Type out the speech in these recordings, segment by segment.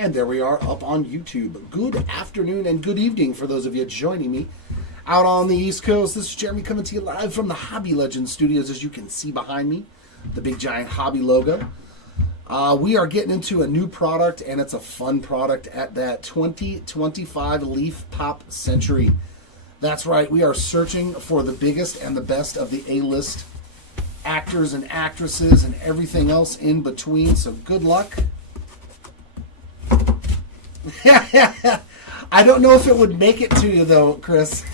And there we are up on YouTube. Good afternoon and good evening for those of you joining me out on the East Coast. This is Jeremy coming to you live from the Hobby Legends studios, as you can see behind me, the big giant Hobby logo. We are getting into a new product, and it's a fun product at that. 2025 Leaf Pop Century. That's right, we are searching for the biggest and the best of the A-list actors and actresses and everything else in between, so good luck. I don't know if it would make it to you, though, Chris.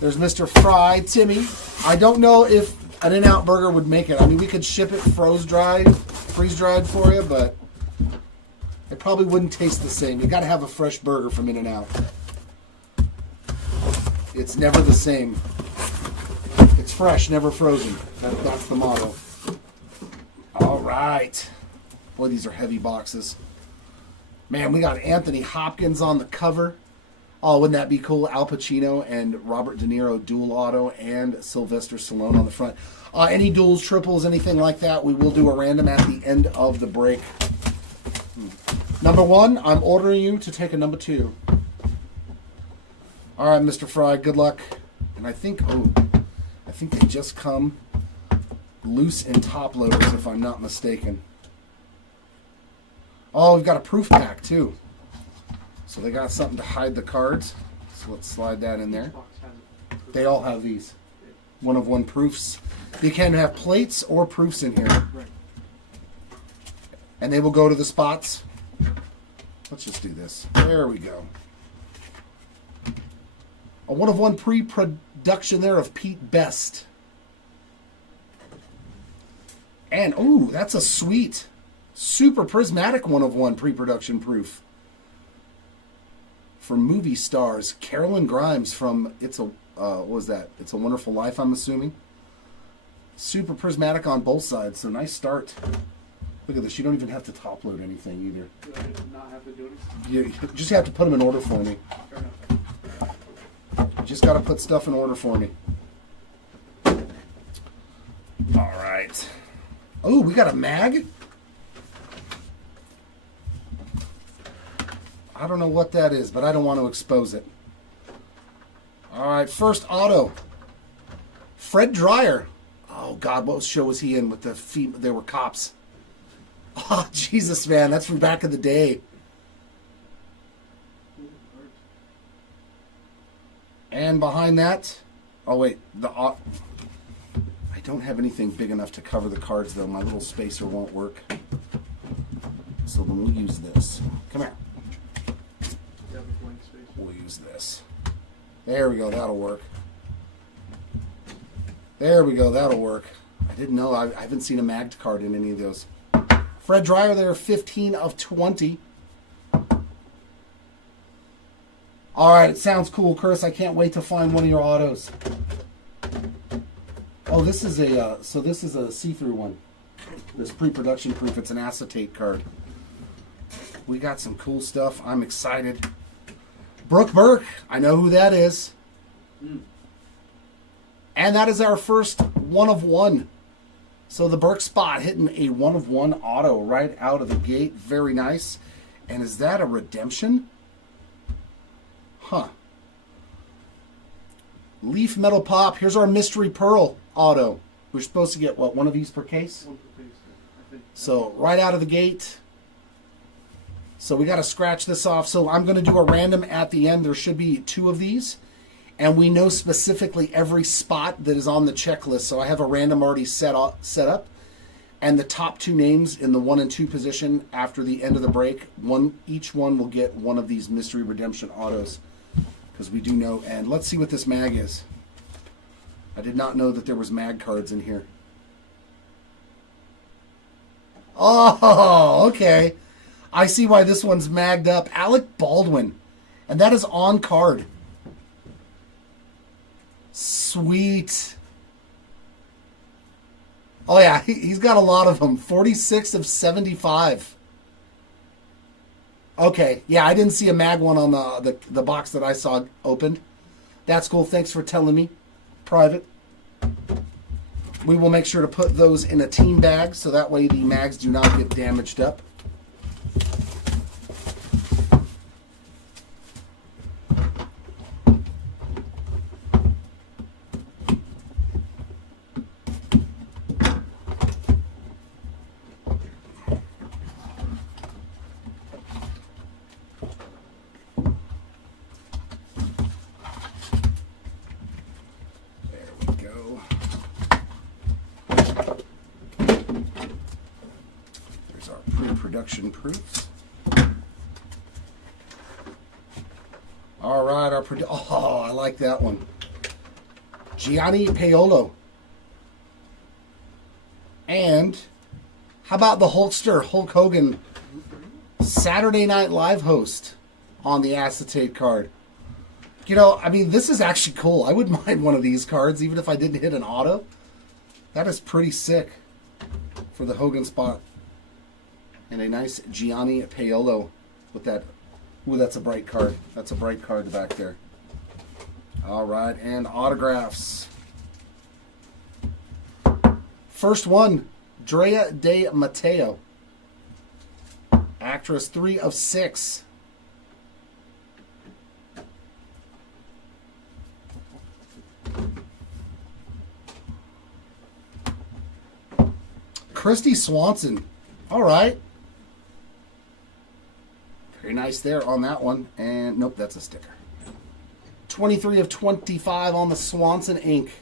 There's Mr. Fry, Timmy. I don't know if an In-N-Out burger would make it. I mean, we could ship it freeze-dried for you, but it probably wouldn't taste the same. You got to have a fresh burger from In-N-Out. It's never the same. It's fresh, never frozen. That's the motto. All right. Boy, these are heavy boxes. Man, we got Anthony Hopkins on the cover. Oh, wouldn't that be cool? Al Pacino and Robert De Niro dual auto, and Sylvester Stallone on the front. Any duals, triples, anything like that, we will do a random at the end of the break. Number one, I'm ordering you to take a number two. All right, Mr. Fry, good luck. And I think they just come loose in top loaders, if I'm not mistaken. Oh, we've got a proof pack, too. So they got something to hide the cards. So let's slide that in there. They all have these. One-of-one proofs. You can have plates or proofs in here. And they will go to the spots. Let's just do this. There we go. A one-of-one pre-production there of Pete Best. And, ooh, that's a sweet, super prismatic one-of-one pre-production proof. From movie stars, Carolyn Grimes from what was that? It's a Wonderful Life, I'm assuming. Super prismatic on both sides, so nice start. Look at this, you don't even have to top load anything either. Do I not have to do anything? You just have to put them in order for me. Fair enough. You just got to put stuff in order for me. All right. Oh, we got a mag? I don't know what that is, but I don't want to expose it. All right, first auto. Fred Dryer. Oh, God, what show was he in with the feet? They were cops. Oh, Jesus, man, that's from back in the day. And behind that, oh, wait, I don't have anything big enough to cover the cards, though. My little spacer won't work. So then we'll use this. Come here. We'll use this. There we go. That'll work. There we go. That'll work. I didn't know. I haven't seen a magged card in any of those. Fred Dryer there, 15 of 20. All right. It sounds cool, Chris. I can't wait to find one of your autos. Oh, this is a see-through one. This pre-production proof. It's an acetate card. We got some cool stuff. I'm excited. Brooke Burke, I know who that is. And that is our first one-of-one. So the Burke spot hitting a one-of-one auto right out of the gate. Very nice. And is that a redemption? Huh. Leaf Metal Pop. Here's our Mystery Pearl auto. We're supposed to get, what, one of these per case? One per case, I think. So right out of the gate. So we got to scratch this off. So I'm going to do a random at the end. There should be two of these. And we know specifically every spot that is on the checklist. So I have a random already set up. And the top two names in the 1 and 2 position after the end of the break, each one will get one of these Mystery Redemption autos. Because we do know. And let's see what this mag is. I did not know that there was mag cards in here. Oh, okay. I see why this one's magged up. Alec Baldwin. And that is on card. Sweet. Oh, yeah. He's got a lot of them. 46 of 75. Okay. Yeah, I didn't see a mag one on the box that I saw opened. That's cool. Thanks for telling me. Private. We will make sure to put those in a team bag so that way the mags do not get damaged up. Pre-production proofs. All right, oh, I like that one. Gianni Paolo. And how about the Hulkster, Hulk Hogan, Saturday Night Live host on the acetate card? You know, I mean, this is actually cool. I wouldn't mind one of these cards, even if I didn't hit an auto. That is pretty sick for the Hogan spot. And a nice Gianni Paolo with that. Ooh, that's a bright card. That's a bright card back there. All right, and autographs. First one, Drea De Matteo. Actress, 3 of 6. Christy Swanson. All right. Very nice there on that one. And nope, that's a sticker. 23 of 25 on the Swanson ink.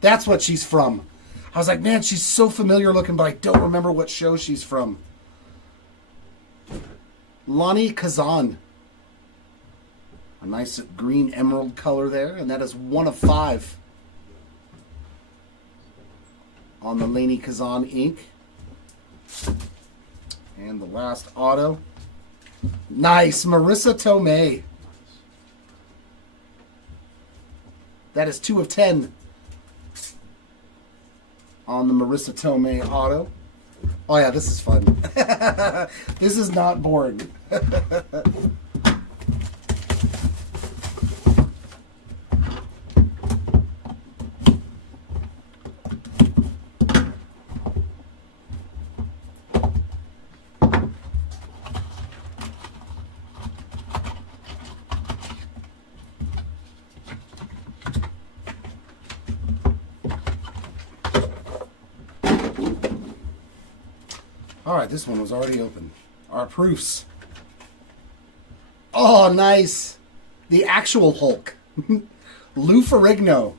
That's what she's from. I was like, man, she's so familiar looking, but I don't remember what show she's from. Lonnie Kazan. A nice green emerald color there, and that is 1 of 5 on the Laney Kazan ink. And the last auto. Nice, Marissa Tomei. That is 2 of 10 on the Marissa Tomei auto. Oh yeah, this is fun. This is not boring. All right, this one was already open. Our proofs. Oh, nice. The actual Hulk. Lou Ferrigno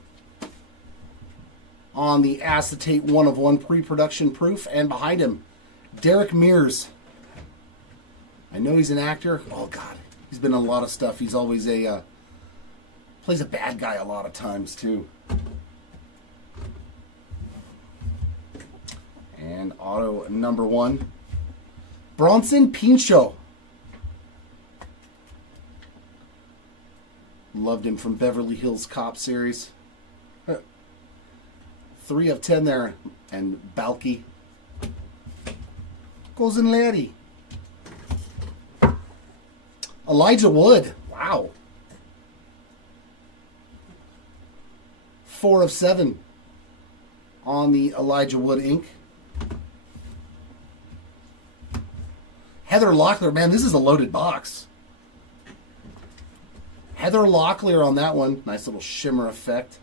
on the acetate 1 of 1 pre-production proof. And behind him, Derek Mears. I know he's an actor. Oh, God. He's been in a lot of stuff. He's always plays a bad guy a lot of times, too. And auto number 1, Bronson Pinchot. Loved him from Beverly Hills Cop series. 3 of 10 there. And Balky. Goes in Laddie. Elijah Wood. Wow. 4 of 7 on the Elijah Wood ink. Heather Locklear, man, this is a loaded box. Heather Locklear on that one. Nice little shimmer effect.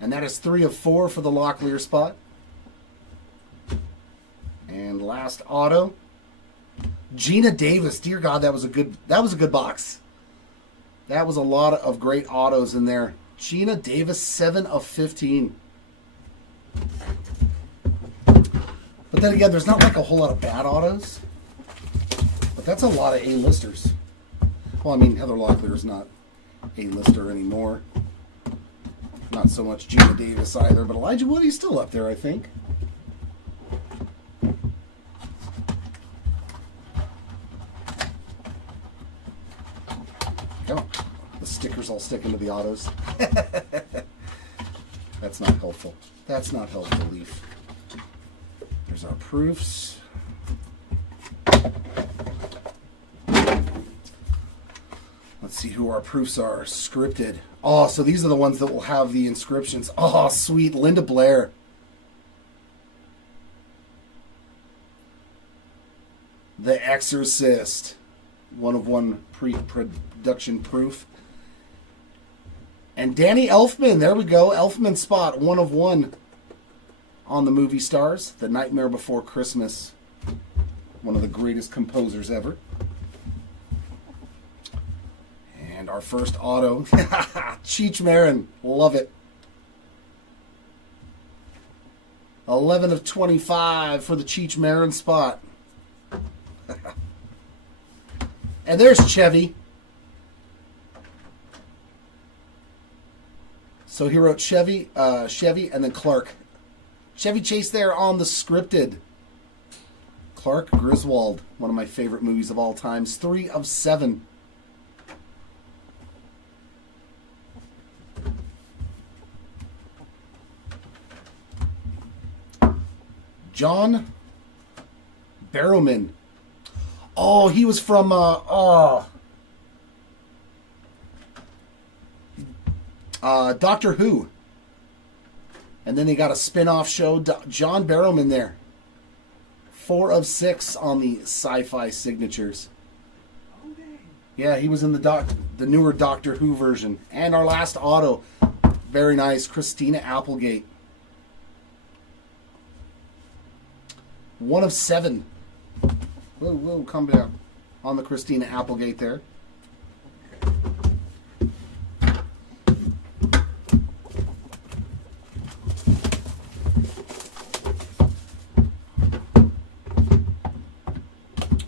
And that is 3 of 4 for the Locklear spot. And last auto, Gina Davis. Dear God, that was a good box. That was a lot of great autos in there. Gina Davis, 7 of 15. But then again, there's not like a whole lot of bad autos. But that's a lot of A-listers. Well, I mean, Heather Locklear is not A-lister anymore. Not so much Gina Davis either, but Elijah Wood, he's still up there, I think. Come on. The stickers all stick into the autos. That's not helpful. That's not helpful, Leaf. There's our proofs. Let's see who our proofs are. Scripted. Oh, so these are the ones that will have the inscriptions. Oh, sweet. Linda Blair. The Exorcist. 1 of 1 pre-production proof. And Danny Elfman. There we go. Elfman spot. 1 of 1 on the movie stars. The Nightmare Before Christmas. One of the greatest composers ever. And our first auto. Cheech Marin. Love it. 11 of 25 for the Cheech Marin spot. And there's Chevy. So he wrote Chevy, and then Clark. Chevy Chase there on the scripted. Clark Griswold, one of my favorite movies of all times. 3 of 7. John Barrowman. Oh, he was from Doctor Who. And then they got a spin-off show. John Barrowman there. 4 of 6 on the sci-fi signatures. Yeah, he was in the newer Doctor Who version. And our last auto. Very nice. Christina Applegate. 1 of 7. Whoa, come down. On the Christina Applegate there.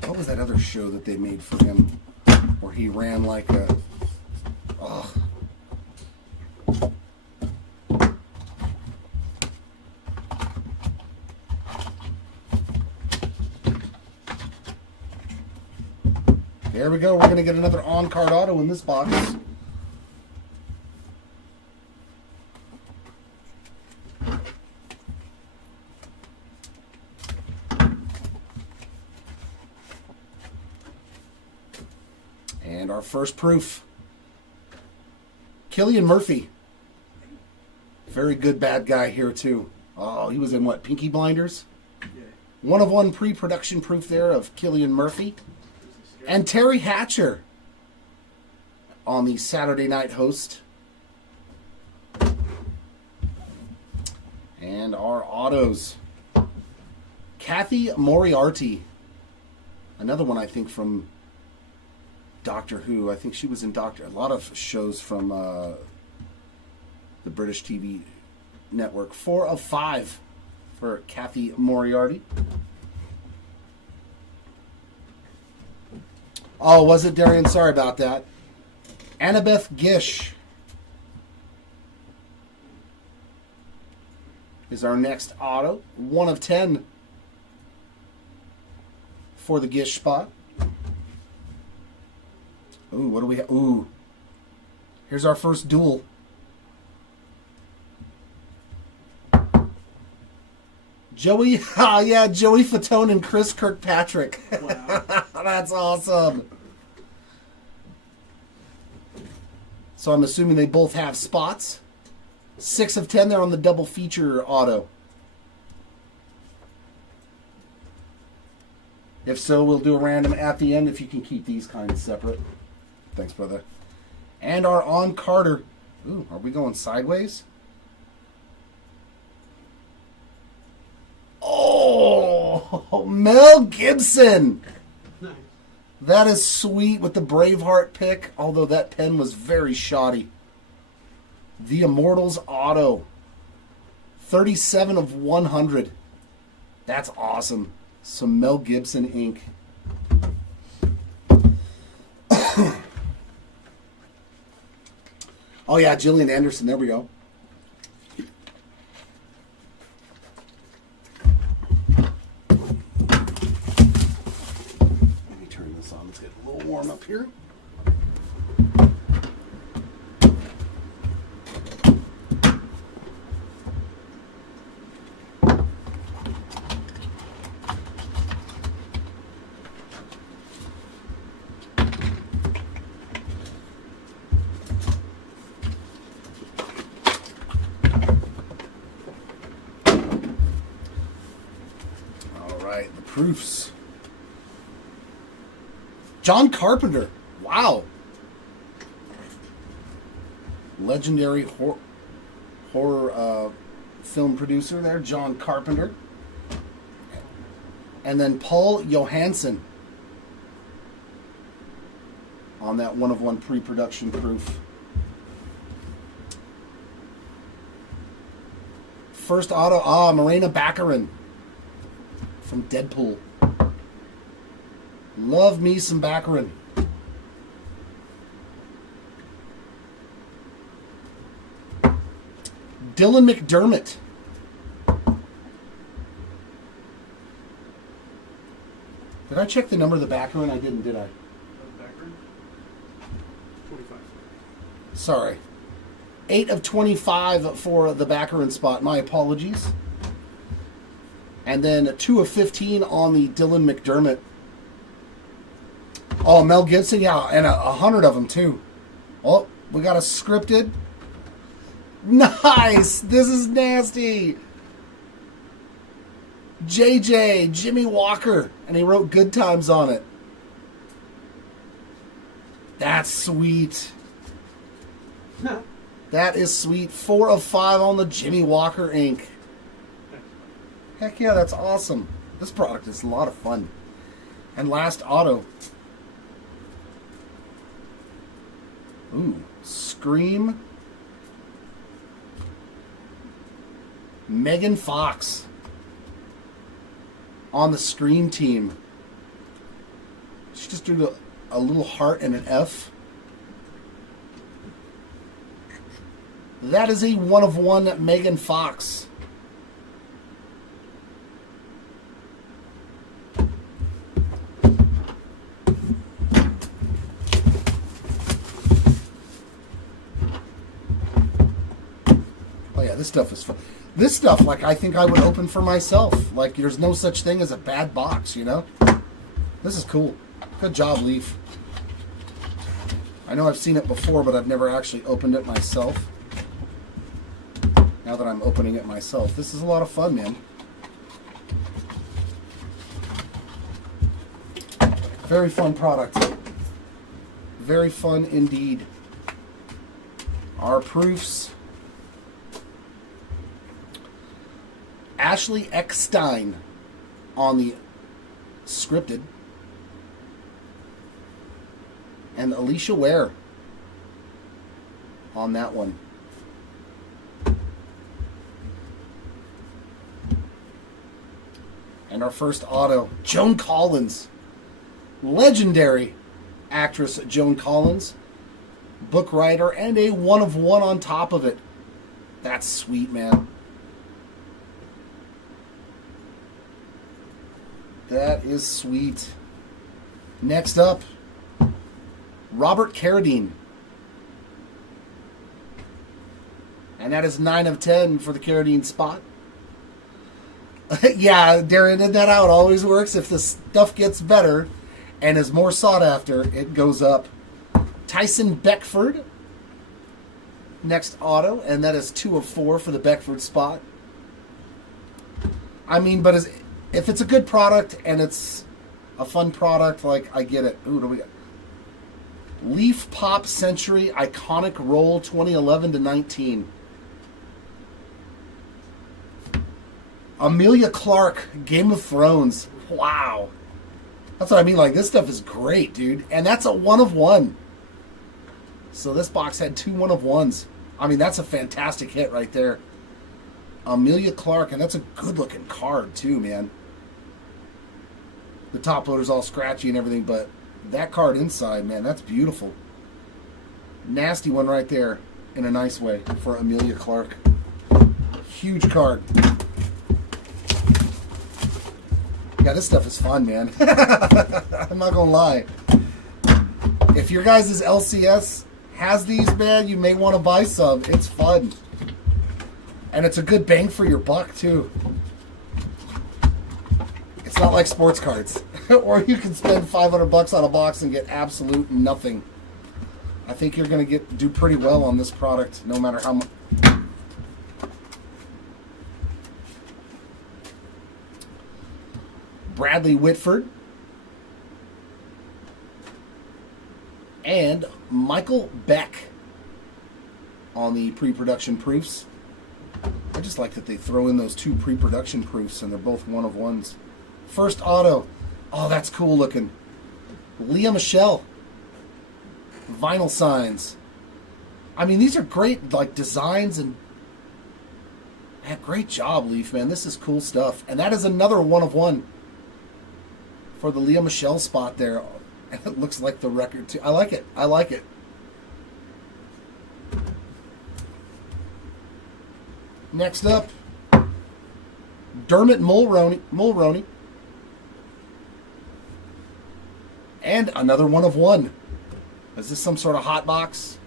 What was that other show that they made for him? Where he ran like a... Oh. There we go. We're going to get another on-card auto in this box. And our first proof. Cillian Murphy. Very good bad guy here, too. Oh, he was in what? Pinky Blinders? Yeah. 1 of 1 pre-production proof there of Cillian Murphy. And Terry Hatcher on the Saturday Night Host. And our autos. Kathy Moriarty. Another one, I think, from Doctor Who. I think she was in a lot of shows from the British TV network. 4 of 5 for Kathy Moriarty. Oh, was it, Darian? Sorry about that. Annabeth Gish is our next auto. 1 of 10 for the Gish spot. Ooh, what do we have? Ooh. Here's our first duel. Joey Fatone and Chris Kirkpatrick. Wow. That's awesome. So I'm assuming they both have spots. 6 of 10 there on the double feature auto. If so, we'll do a random at the end if you can keep these kinds separate. Thanks, brother. And our on Carter. Ooh, are we going sideways? Oh, Mel Gibson. Nice. That is sweet with the Braveheart pick, although that pen was very shoddy. The Immortals auto. 37 of 100. That's awesome. Some Mel Gibson ink. Oh yeah, Gillian Anderson. There we go. Let me turn this on. Let's get a little warm up here. The proofs. John Carpenter. Wow. Legendary horror film producer there, John Carpenter. And then Paul Johansson on that 1 of 1 pre-production proof. First auto, Morena Baccarin from Deadpool. Love me some Baccarin. Dylan McDermott. Did I check the number of the Baccarin? I didn't, did I? Backer. 25. Sorry. 8 of 25 for the Baccarin spot. My apologies. And then 2 of 15 on the Dylan McDermott. Oh, Mel Gibson, yeah, and 100 of them too. Oh, we got a scripted. Nice! This is nasty. JJ, Jimmy Walker, and he wrote Good Times on it. That's sweet. That is sweet. 4 of 5 on the Jimmy Walker ink. Heck yeah, that's awesome. This product is a lot of fun. And last auto. Ooh, Scream. Megan Fox on the Scream team. She just drew a little heart and an F. That is a 1 of 1 Megan Fox. Oh yeah, this stuff is fun. This stuff, like, I think I would open for myself. Like, there's no such thing as a bad box, you know? This is cool. Good job, Leaf. I know I've seen it before, but I've never actually opened it myself. Now that I'm opening it myself, this is a lot of fun, man. Very fun product. Very fun indeed. Our proofs. Ashley Eckstein on the scripted. And Alicia Ware on that one. And our first auto, Joan Collins. Legendary actress Joan Collins. Book writer and a 1 of 1 on top of it. That's sweet, man. That is sweet. Next up, Robert Carradine. And that is 9 of 10 for the Carradine spot. Yeah, Darren, isn't that how it always works? If the stuff gets better and is more sought after, it goes up. Tyson Beckford. Next auto, and that is 2 of 4 for the Beckford spot. I mean, but if it's a good product and it's a fun product, like, I get it. Ooh, what do we got? Leaf Pop Century Iconic Roll 2011 to 19. Amelia Clark, Game of Thrones. Wow. That's what I mean. Like, this stuff is great, dude. And that's a 1 of 1. So this box had 2 1 of 1s. I mean, that's a fantastic hit right there. Amelia Clark, and that's a good-looking card, too, man. The top loader's all scratchy and everything, but that card inside, man, that's beautiful. Nasty one right there, in a nice way, for Amelia Clark. Huge card. Yeah, this stuff is fun, man. I'm not gonna lie. If your guys' LCS has these, man, you may want to buy some. It's fun. And it's a good bang for your buck, too. It's not like sports cards. Or you can spend $500 on a box and get absolute nothing. I think you're going to do pretty well on this product, no matter how much. Bradley Whitford. And Michael Beck on the pre-production proofs. I just like that they throw in those 2 pre-production proofs, and they're both 1 of 1s. First auto. Oh, that's cool looking. Leah Michelle. Vinyl signs. I mean, these are great, like, designs, and Yeah, great job, Leaf, man. This is cool stuff. And that is another 1 of 1 for the Leo Michelle spot there. And it looks like the record, too. I like it. I like it. Next up, Dermot Mulroney. And another 1 of 1. Is this some sort of hot box?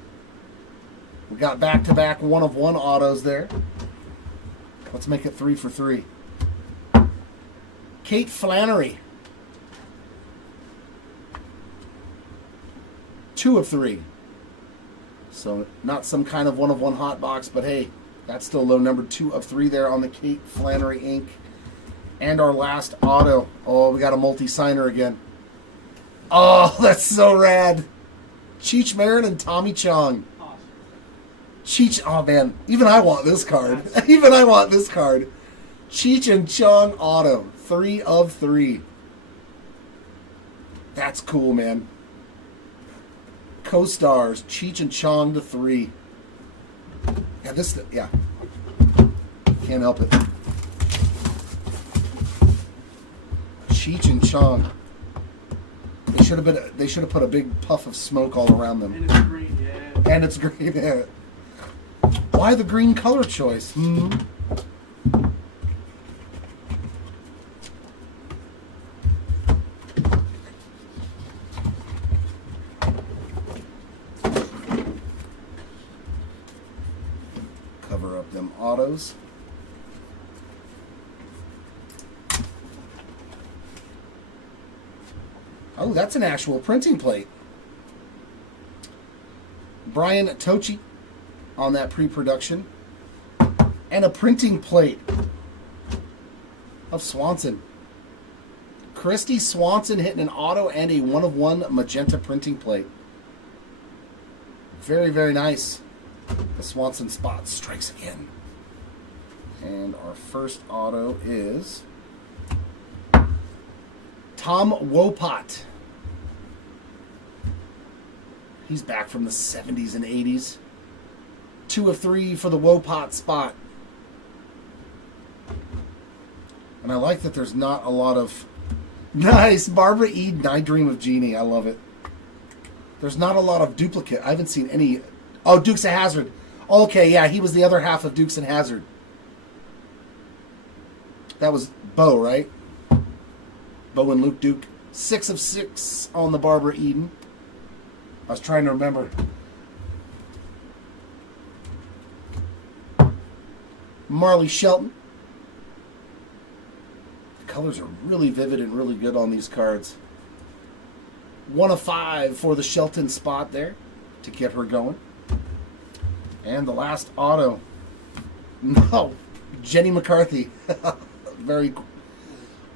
We got back-to-back 1 of 1 autos there. Let's make it 3 for 3. Kate Flannery. 2 of 3. So not some kind of 1 of 1 hot box, but hey, that's still low number. 2 of 3 there on the Kate Flannery ink. And our last auto. Oh, we got a multi-signer again. Oh, that's so rad. Cheech Marin and Tommy Chong. Awesome. Cheech, oh man, even I want this card. Even I want this card. Cheech and Chong auto. 3 of 3. That's cool, man. Co-stars, Cheech and Chong to 3. Yeah, this, yeah. Can't help it. Cheech and Chong. They should have put a big puff of smoke all around them. And it's green, yeah. And it's green, yeah. Why the green color choice? Cover up them autos. Oh, that's an actual printing plate. Brian Tochi on that pre-production. And a printing plate of Swanson. Christy Swanson hitting an auto and a 1 of 1 magenta printing plate. Very, very nice. The Swanson spot strikes again. And our first auto is Tom Wopat. He's back from the 70s and 80s. 2 of 3 for the Wopat spot. And I like that there's not a lot of... Nice! Barbara Eden, I Dream of Jeannie. I love it. There's not a lot of duplicate. I haven't seen any... Oh, Dukes of Hazzard. Okay, yeah, he was the other half of Dukes and Hazzard. That was Bo, right? Bo and Luke Duke. 6 of 6 on the Barbara Eden. I was trying to remember. Marley Shelton. The colors are really vivid and really good on these cards. 1 of 5 for the Shelton spot there to get her going. And the last auto. No, Jenny McCarthy. Very cool.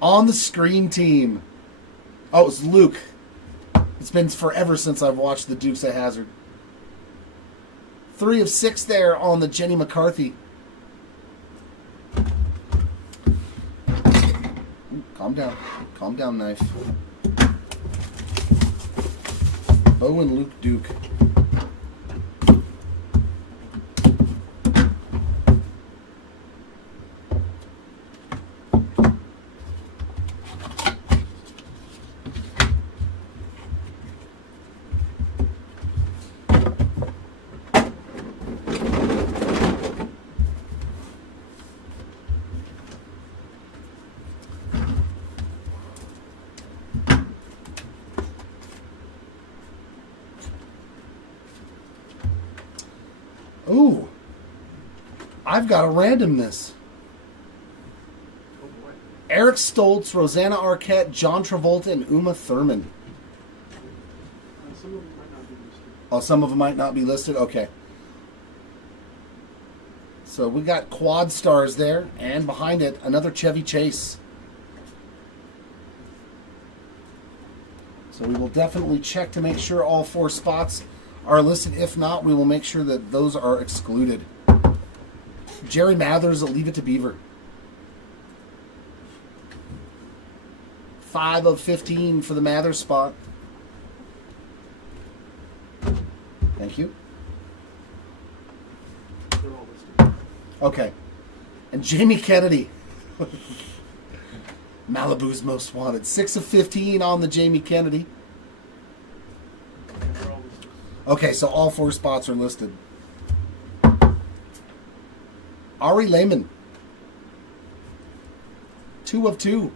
On the Scream Team. Oh, it's Luke. It's been forever since I've watched the Dukes of Hazzard. 3 of 6 there on the Jenny McCarthy. Ooh, calm down. Calm down, knife. Bo and Luke Duke. Ooh, I've got a randomness. Oh boy. Eric Stoltz, Rosanna Arquette, John Travolta, and Uma Thurman. Some of them might not be listed. Oh, some of them might not be listed? Okay. So we got quad stars there, and behind it, another Chevy Chase. So we will definitely check to make sure all 4 spots are listed. If not, we will make sure that those are excluded. Jerry Mathers, Leave It to Beaver. 5 of 15 for the Mathers spot. Thank you. They're all listed. Okay. And Jamie Kennedy. Malibu's Most Wanted. 6 of 15 on the Jamie Kennedy. Okay, so all 4 spots are listed. Ari Lehman. 2 of 2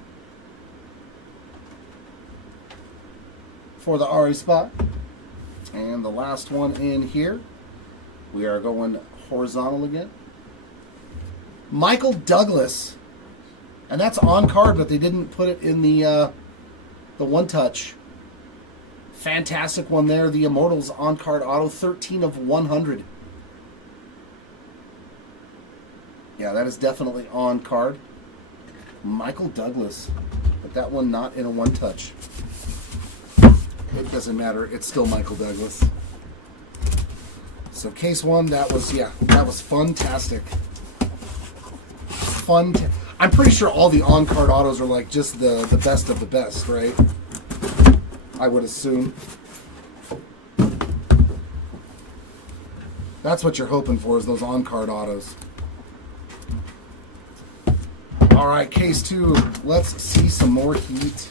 for the Ari spot. And the last one in here, we are going horizontal again. Michael Douglas. And that's on card, but they didn't put it in the one touch. Fantastic one there. The Immortals on card auto, 13 of 100. Yeah, that is definitely on card. Michael Douglas. But that one not in a one touch. It doesn't matter. It's still Michael Douglas. So case 1, that was fantastic. I'm pretty sure all the on-card autos are like just the best of the best, right? I would assume. That's what you're hoping for, is those on-card autos. All right, case 2. Let's see some more heat.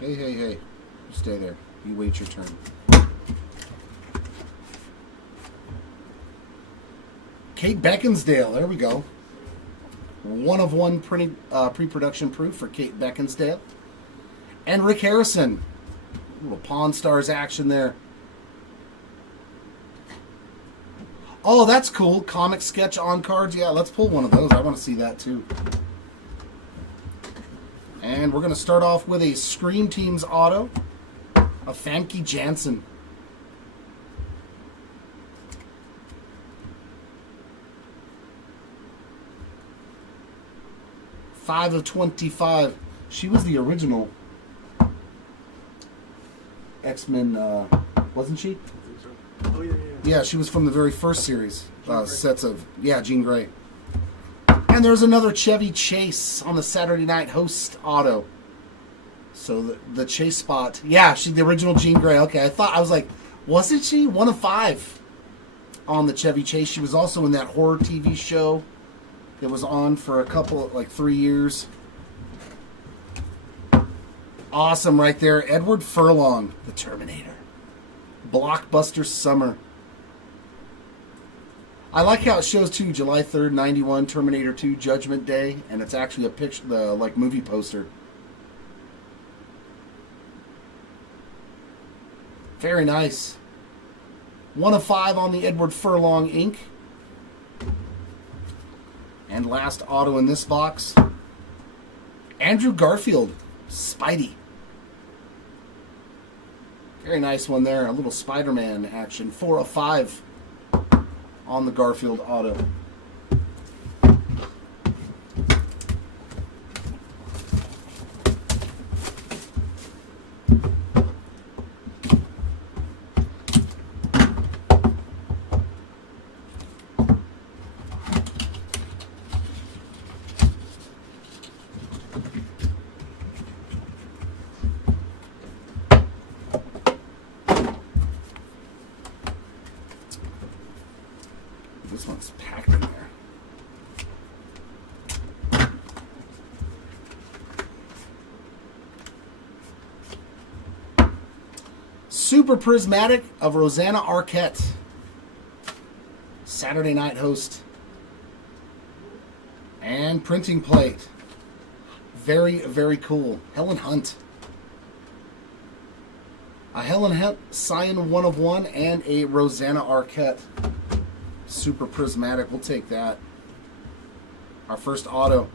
Hey. You stay there. You wait your turn. Kate Beckinsdale. There we go. 1 of 1 pre-production proof for Kate Beckinsdale. And Rick Harrison. A little Pawn Stars action there. Oh, that's cool. Comic sketch on cards. Yeah, let's pull one of those. I want to see that too. And we're going to start off with a Scream Teams auto of Famke Janssen. Five of 25. She was the original X-Men, wasn't she? I think so. Oh, yeah. Yeah, she was from the very first series. Sets of... Yeah, Jean Grey. And there's another Chevy Chase on the Saturday Night Host auto. So the Chase spot. Yeah, she's the original Jean Grey. Okay, I was like, wasn't she? 1 of 5 on the Chevy Chase. She was also in that horror TV show that was on for a couple, like 3 years. Awesome right there. Edward Furlong, the Terminator. Blockbuster Summer. I like how it shows too, July 3rd, 91, Terminator 2, Judgment Day, and it's actually a picture, the like movie poster. Very nice. 1 of 5 on the Edward Furlong ink. And last auto in this box, Andrew Garfield, Spidey. Very nice one there, a little Spider-Man action. 4 of 5. On the Garfield auto. This one's packed in there. Super Prismatic of Rosanna Arquette. Saturday Night Host. And printing plate. Very, very cool. Helen Hunt. A Helen Hunt Cyan 1 of 1 and a Rosanna Arquette. Super Prismatic. We'll take that. Our first auto.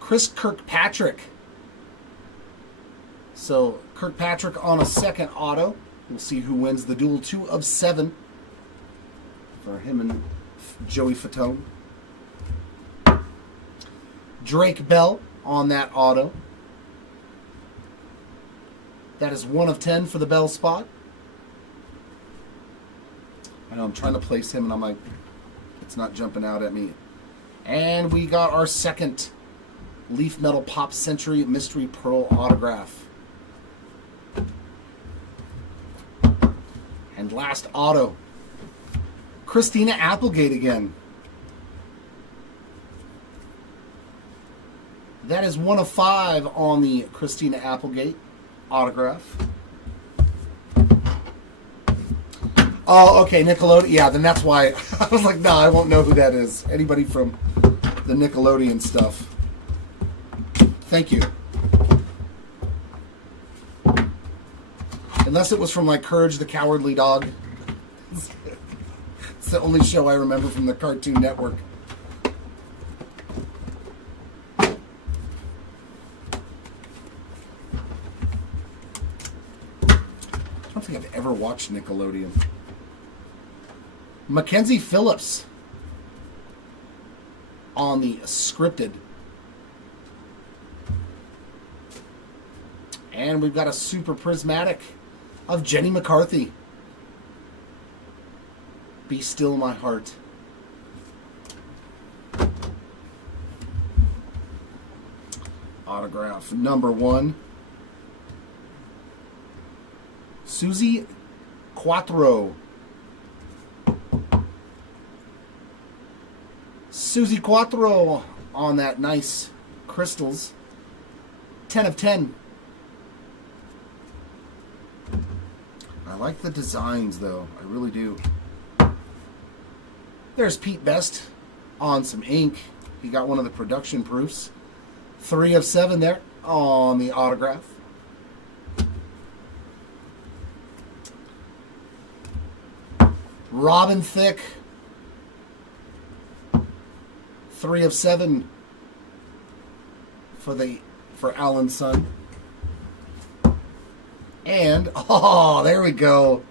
Chris Kirkpatrick. So Kirkpatrick on a second auto. We'll see who wins the duel. 2 of 7 for him and Joey Fatone. Drake Bell on that auto. That is 1 of 10 for the Bell spot. I know I'm trying to place him, and I'm like, it's not jumping out at me. And we got our second Leaf Metal Pop Century Mystery Pearl autograph. And last auto, Christina Applegate again. That is 1 of 5 on the Christina Applegate autograph. Oh, okay, Nickelodeon. Yeah, then that's why I was like, no, I won't know who that is. Anybody from the Nickelodeon stuff. Thank you. Unless it was from like Courage the Cowardly Dog. It's the only show I remember from the Cartoon Network. I don't think I've ever watched Nickelodeon. Mackenzie Phillips on the scripted. And we've got a super prismatic of Jenny McCarthy. Be Still My Heart. Autograph number 1. Susie Quattro. Susie Quattro on that nice crystals. 10 of 10. I like the designs, though. I really do. There's Pete Best on some ink. He got one of the production proofs. 3 of 7 there on the autograph. Robin Thicke. 3 of 7 for Alan's son. And, oh, there we go.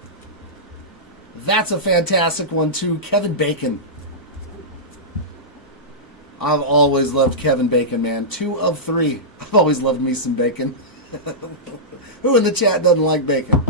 That's a fantastic one, too. Kevin Bacon. I've always loved Kevin Bacon, man. 2 of 3. I've always loved me some bacon. Who in the chat doesn't like bacon?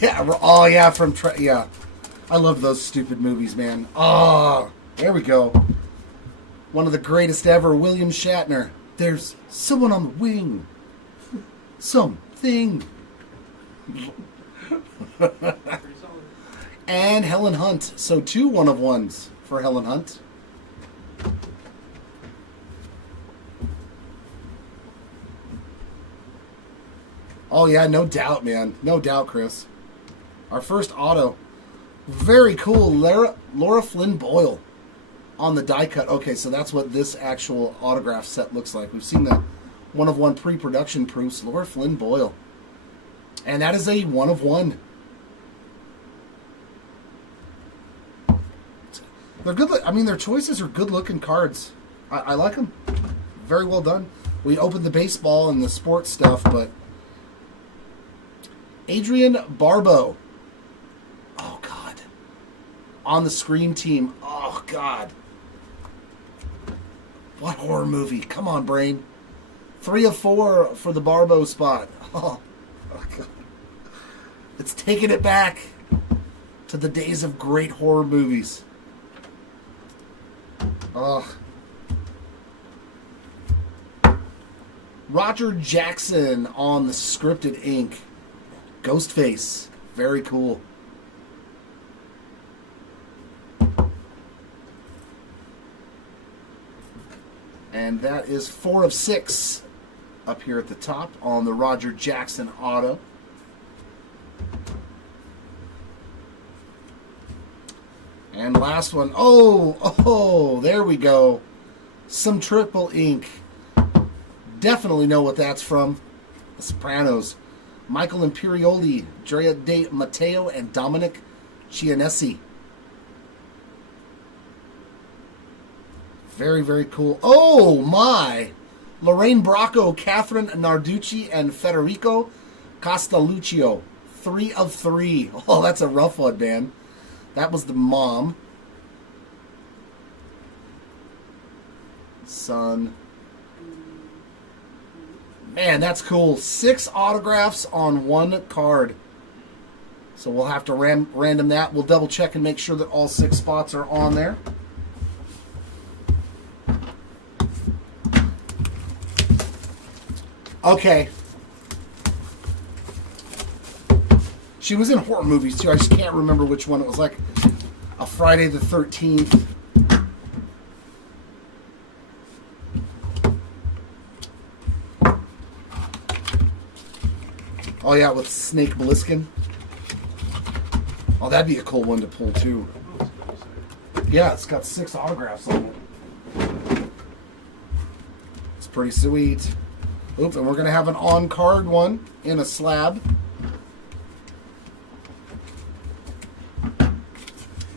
Yeah, oh yeah, yeah. I love those stupid movies, man. Oh, there we go. One of the greatest ever, William Shatner. There's someone on the wing. Something. And Helen Hunt. So 2 1-of-1s for Helen Hunt. Oh yeah, no doubt, man. No doubt, Chris. Our first auto. Very cool. Laura Flynn Boyle on the die cut. Okay, so that's what this actual autograph set looks like. We've seen the 1-of-1 pre-production proofs. Laura Flynn Boyle. And that is a 1-of-1. They're good. I mean, their choices are good-looking cards. I like them. Very well done. We opened the baseball and the sports stuff, but Adrian Barbeau. Oh, God. On the Scream Team. Oh, God. What horror movie? Come on, brain. 3 of 4 for the Barbeau spot. Oh, God. It's taking it back to the days of great horror movies. Oh. Roger Jackson on the scripted ink. Ghostface. Very cool. And that is 4 of 6 up here at the top on the Roger Jackson auto. And last one. Oh, there we go. Some triple ink. Definitely know what that's from. The Sopranos. Michael Imperioli, Drea De Matteo, and Dominic Chianesi. Very, very cool. Oh, my. Lorraine Bracco, Catherine Narducci, and Federico Castelluccio. 3 of 3. Oh, that's a rough one, man. That was the mom. Son. Man, that's cool. 6 autographs on 1 card. So we'll have to random that. We'll double check and make sure that all 6 spots are on there. Okay. She was in horror movies too. I just can't remember which one. It was like a Friday the 13th. Oh yeah, with Snake Plissken. Oh, that'd be a cool one to pull too. Yeah, it's got 6 autographs on it. It's pretty sweet. Oop, and we're going to have an on-card one in a slab.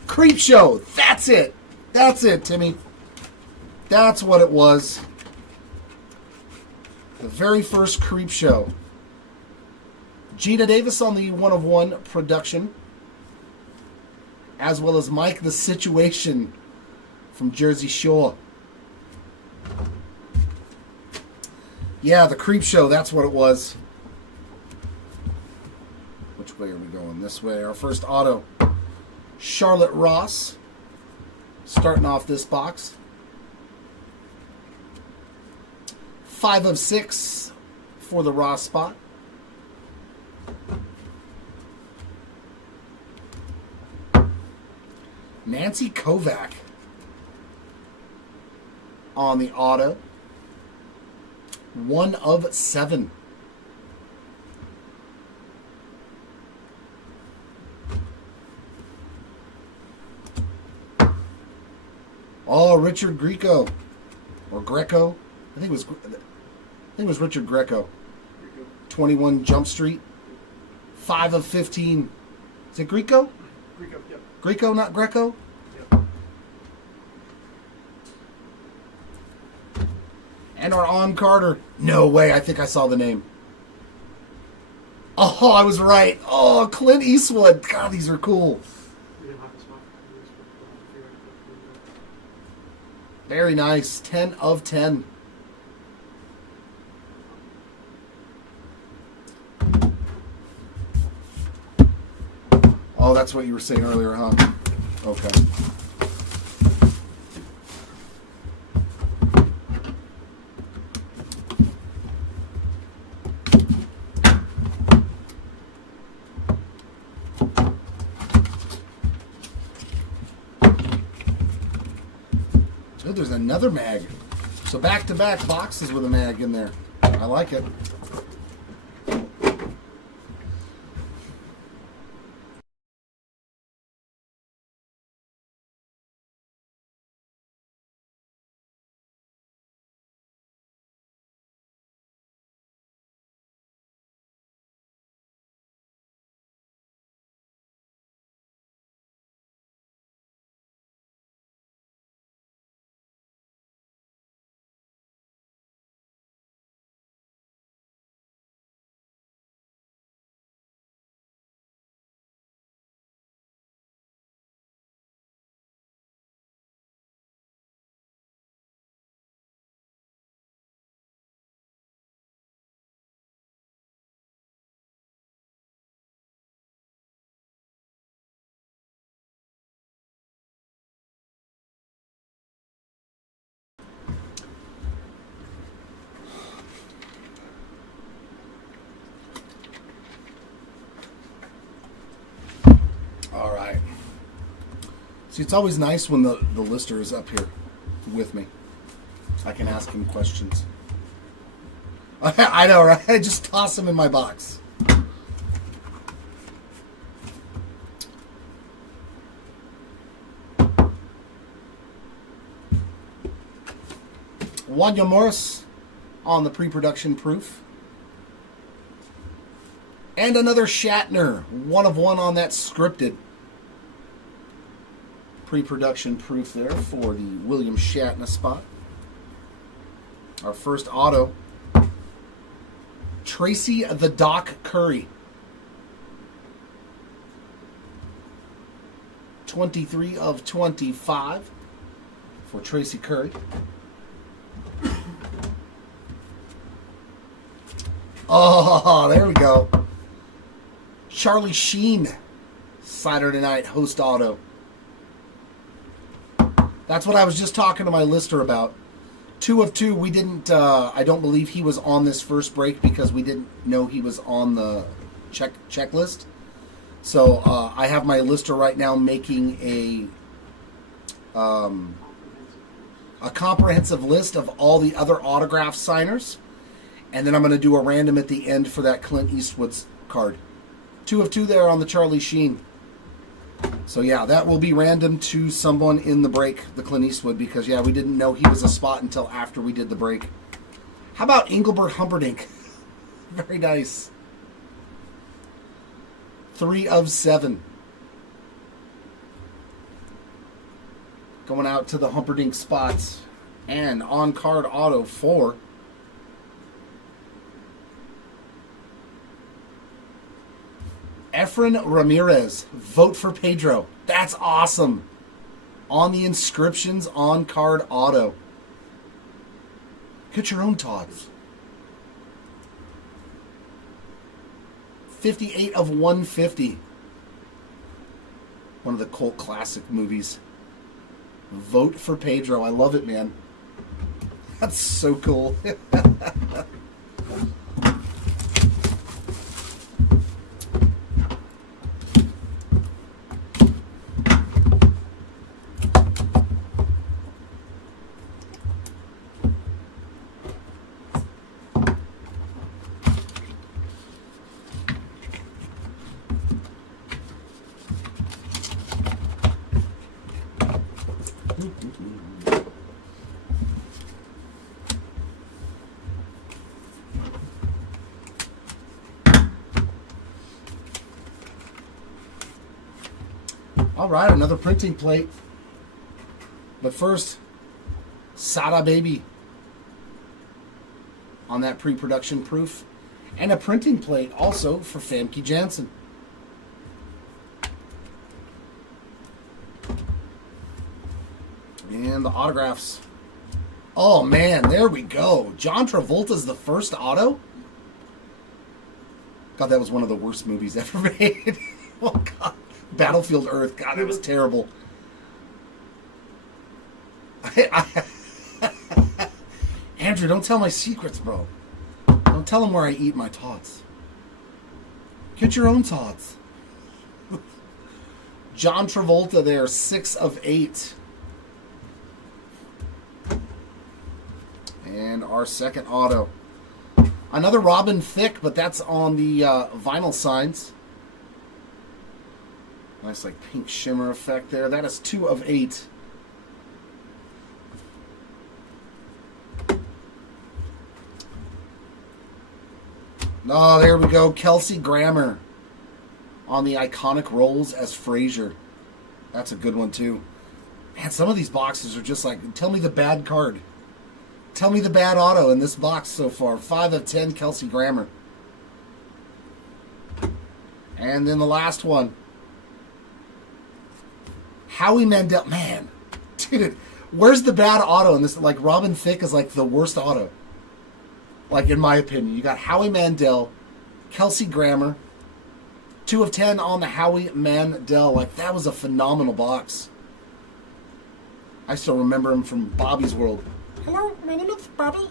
Creep Show. That's it. That's it, Timmy. That's what it was. The very first Creep Show. Gina Davis on the 1 of 1 production. As well as Mike the Situation from Jersey Shore. Yeah, the Creep Show, that's what it was. Which way are we going? This way. Our first auto. Charlotte Ross. Starting off this box. 5 of 6 for the Ross spot. Nancy Kovac on the auto. 1 of 7. Oh, Richard Grieco or Greco. I think it was Richard Greco. 21 Jump Street. 5 of 15. Is it Grieco? Greco, yep. Greco, not Greco? Yep. And our on Carter. No way, I think I saw the name. Oh, I was right. Oh, Clint Eastwood. God, these are cool. We didn't have to swap. Very nice. 10 of 10. Oh, that's what you were saying earlier, huh? Okay. Dude, there's another mag. So back-to-back boxes with a mag in there. I like it. All right. See, it's always nice when the lister is up here with me. I can ask him questions. I know, right? I just toss him in my box. Wanya Morris on the pre-production proof. And another Shatner. 1 of 1 on that scripted. Pre-production proof there for the William Shatner spot. Our first auto. Tracy the Doc Curry. 23 of 25 for Tracy Curry. Oh, there we go. Charlie Sheen, Saturday Night Host Auto. That's what I was just talking to my lister about. 2 of 2, we didn't, I don't believe he was on this first break because we didn't know he was on the checklist. So I have my lister right now making a comprehensive list of all the other autograph signers. And then I'm going to do a random at the end for that Clint Eastwood's card. 2 of 2 there on the Charlie Sheen. So yeah, that will be random to someone in the break, the Clint Eastwood, because yeah, we didn't know he was a spot until after we did the break. How about Engelbert Humperdinck? Very nice. 3 of 7. Going out to the Humperdinck spots. And on-card auto 4. Efren Ramirez. Vote for Pedro. That's awesome. On the inscriptions, on-card auto. Get your own Todds. 58 of 150. One of the cult classic movies. Vote for Pedro. I love it, man. That's so cool. All right, another printing plate. But first, Sada Baby on that pre-production proof. And a printing plate also for Famke Janssen. And the autographs. Oh, man, there we go. John Travolta's the first auto? God, that was one of the worst movies ever made. Oh, God. Battlefield Earth. God, that was terrible. Andrew, don't tell my secrets, bro. Don't tell them where I eat my tots. Get your own tots. John Travolta there, 6 of 8. And our second auto. Another Robin Thicke, but that's on the vinyl signs. Nice, like, pink shimmer effect there. That is 2 of 8. Oh, there we go. Kelsey Grammer on the iconic rolls as Frasier. That's a good one, too. Man, some of these boxes are just like, tell me the bad card. Tell me the bad auto in this box so far. 5 of 10, Kelsey Grammer. And then the last one. Howie Mandel. Man, dude, where's the bad auto in this? Like, Robin Thicke is like the worst auto. Like, in my opinion. You got Howie Mandel, Kelsey Grammer. 2 of 10 on the Howie Mandel. Like, that was a phenomenal box. I still remember him from Bobby's World. Hello, my name is Bobby.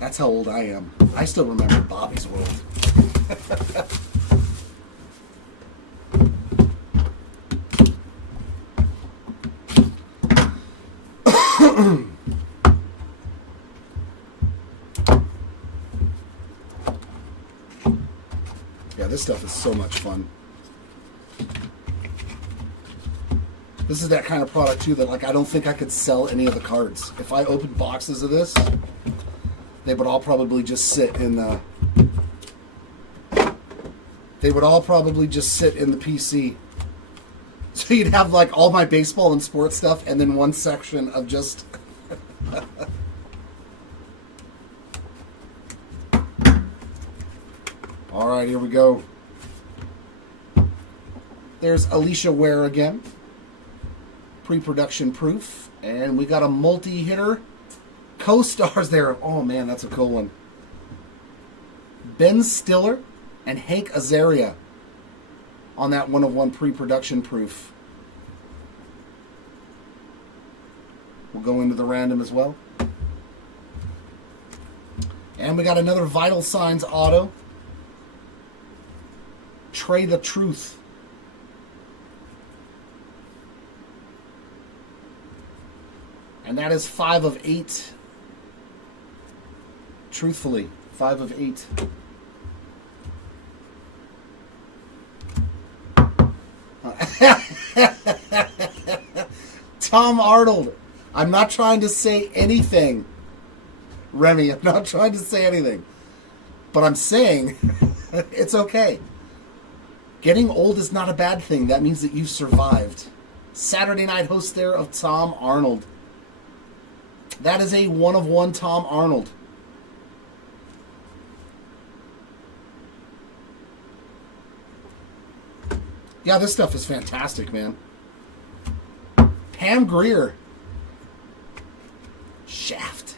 That's how old I am. I still remember Bobby's World. Yeah, this stuff is so much fun. This is that kind of product too that like I don't think I could sell any of the cards. If I opened boxes of this, they would all probably just sit in the PC. So you'd have like all my baseball and sports stuff and then one section of just all right, here we go. There's Alicia Ware again. Pre-production proof. And we got a multi-hitter. Co-stars there. Oh, man, that's a cool one. Ben Stiller and Hank Azaria on that 1/1 pre-production proof. We'll go into the random as well. And we got another Vital Signs auto. Trey the Truth. And that is 5 of 8. Truthfully, 5 of 8. Tom Arnold. I'm not trying to say anything. Remy, I'm not trying to say anything. But I'm saying it's okay. Getting old is not a bad thing. That means that you've survived. Saturday night host there of Tom Arnold. That is a 1/1 Tom Arnold. Yeah, this stuff is fantastic, man. Pam Grier. Shaft.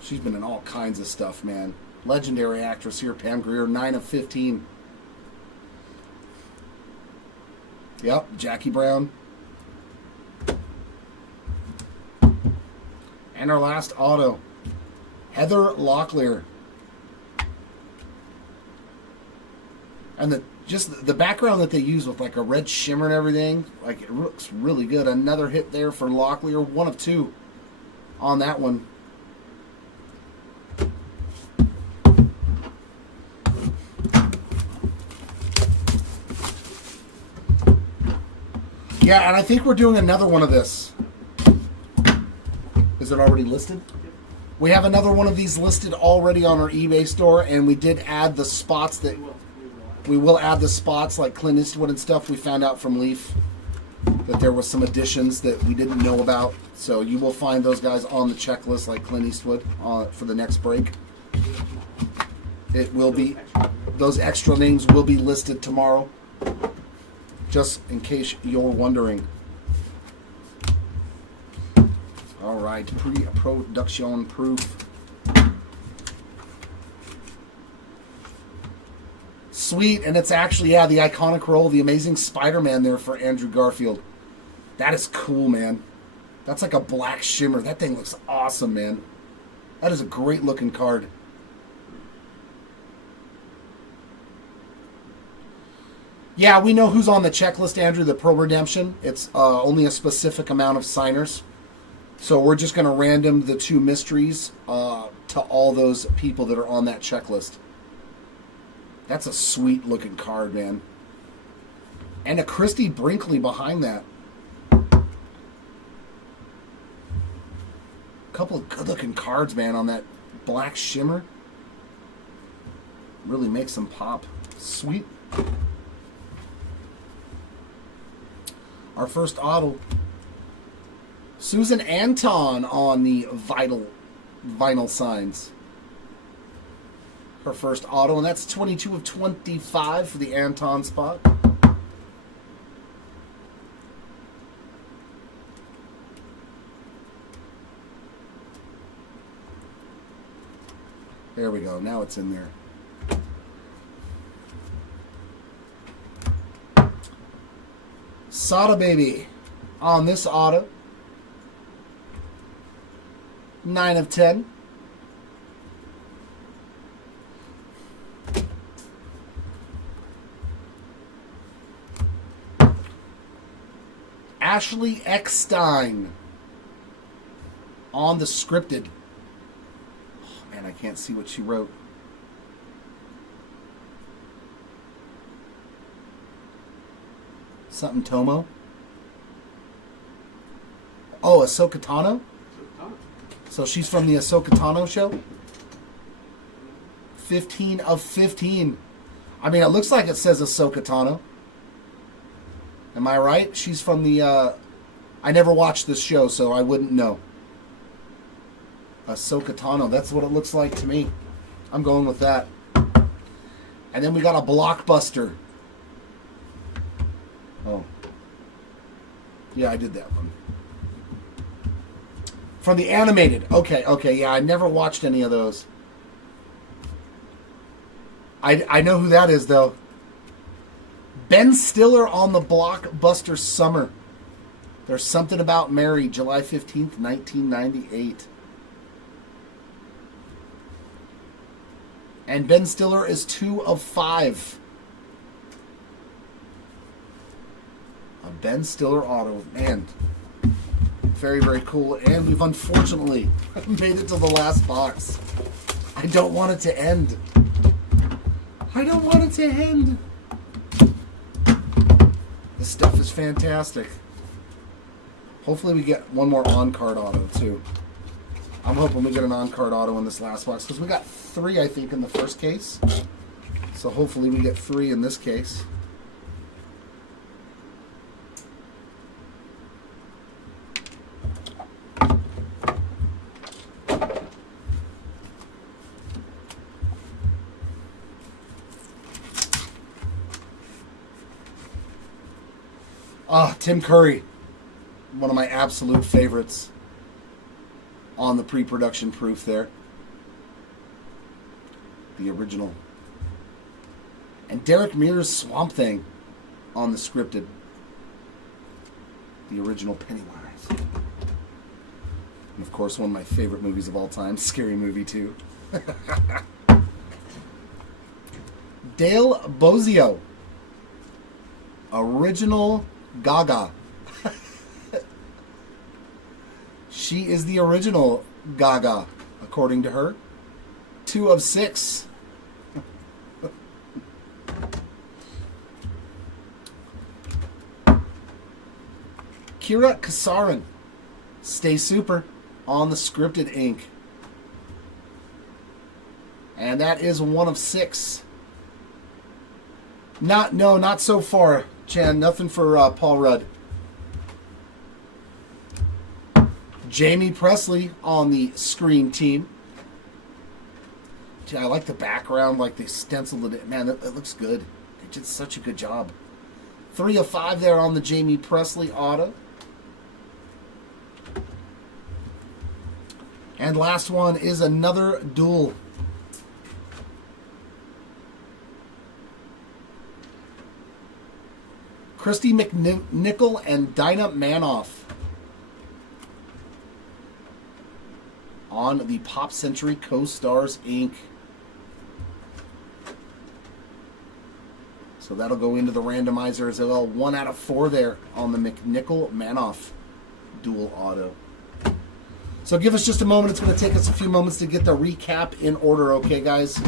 She's been in all kinds of stuff, man. Legendary actress here, Pam Grier, 9 of 15. Yep, Jackie Brown. And our last auto, Heather Locklear. And the background that they use with like a red shimmer and everything, like it looks really good. Another hit there for Locklear, 1 of 2 on that one. Yeah, and I think we're doing another one of this. Is it already listed? Yep. We have another one of these listed already on our eBay store, and we did add the spots that we will add the spots like Clint Eastwood and stuff. We found out from Leaf that there was some additions that we didn't know about, so you will find those guys on the checklist like Clint Eastwood for the next break. It will be those extra names will be listed tomorrow, just in case you're wondering. All right, pre-production proof. Sweet, and it's actually, yeah, the iconic role, the Amazing Spider-Man there for Andrew Garfield. That is cool, man. That's like a black shimmer. That thing looks awesome, man. That is a great looking card. Yeah, we know who's on the checklist, Andrew, the Pro Redemption. It's only a specific amount of signers. So we're just going to random the 2 mysteries to all those people that are on that checklist. That's a sweet looking card, man. And a Christy Brinkley behind that. Couple of good looking cards, man, on that black shimmer. Really makes them pop. Sweet. Our first auto. Susan Anton on the vinyl signs. Her first auto, and that's 22 of 25 for the Anton spot. There we go. Now it's in there. Sada Baby on this auto. 9 of 10. Ashley Eckstein on the scripted. Oh, man, I can't see what she wrote. Something Tomo. Oh, Ahsoka Tano? So she's from the Ahsoka Tano show? 15 of 15. I mean, it looks like it says Ahsoka Tano. Am I right? She's from the... I never watched this show, so I wouldn't know. Ahsoka Tano. That's what it looks like to me. I'm going with that. And then we got a blockbuster. Oh. Yeah, I did that one. From the animated. Okay, yeah, I never watched any of those. I know who that is, though. Ben Stiller on the blockbuster Summer. There's Something About Mary, July 15th, 1998. And Ben Stiller is 2 of 5. A Ben Stiller auto. Man, very, very cool. And we've unfortunately made it to the last box. I don't want it to end. I don't want it to end. This stuff is fantastic. Hopefully we get one more on-card auto, too. I'm hoping we get an on-card auto in this last box, because we got 3, I think, in the first case. So hopefully we get 3 in this case. Tim Curry, one of my absolute favorites on the pre-production proof there. The original. And Derek Mears' Swamp Thing on the scripted. The original Pennywise. And of course, one of my favorite movies of all time, Scary Movie 2. Dale Bozio. Original Gaga. She is the original Gaga, according to her. 2 of 6. Kira Kasarin. Stay Super on the scripted ink. And that is 1 of 6. Not so far, Chan. Nothing for Paul Rudd. Jamie Presley on the Scream team. Gee, I like the background, like they stenciled it. Man, it looks good. They did such a good job. 3 of 5 there on the Jamie Presley auto. And last one is another duel. Christy McNichol and Dinah Manoff on the Pop Century Co-Stars Inc. So that'll go into the randomizer as well. 1 out of 4 there on the McNichol-Manoff dual auto. So give us just a moment. It's going to take us a few moments to get the recap in order, okay, guys?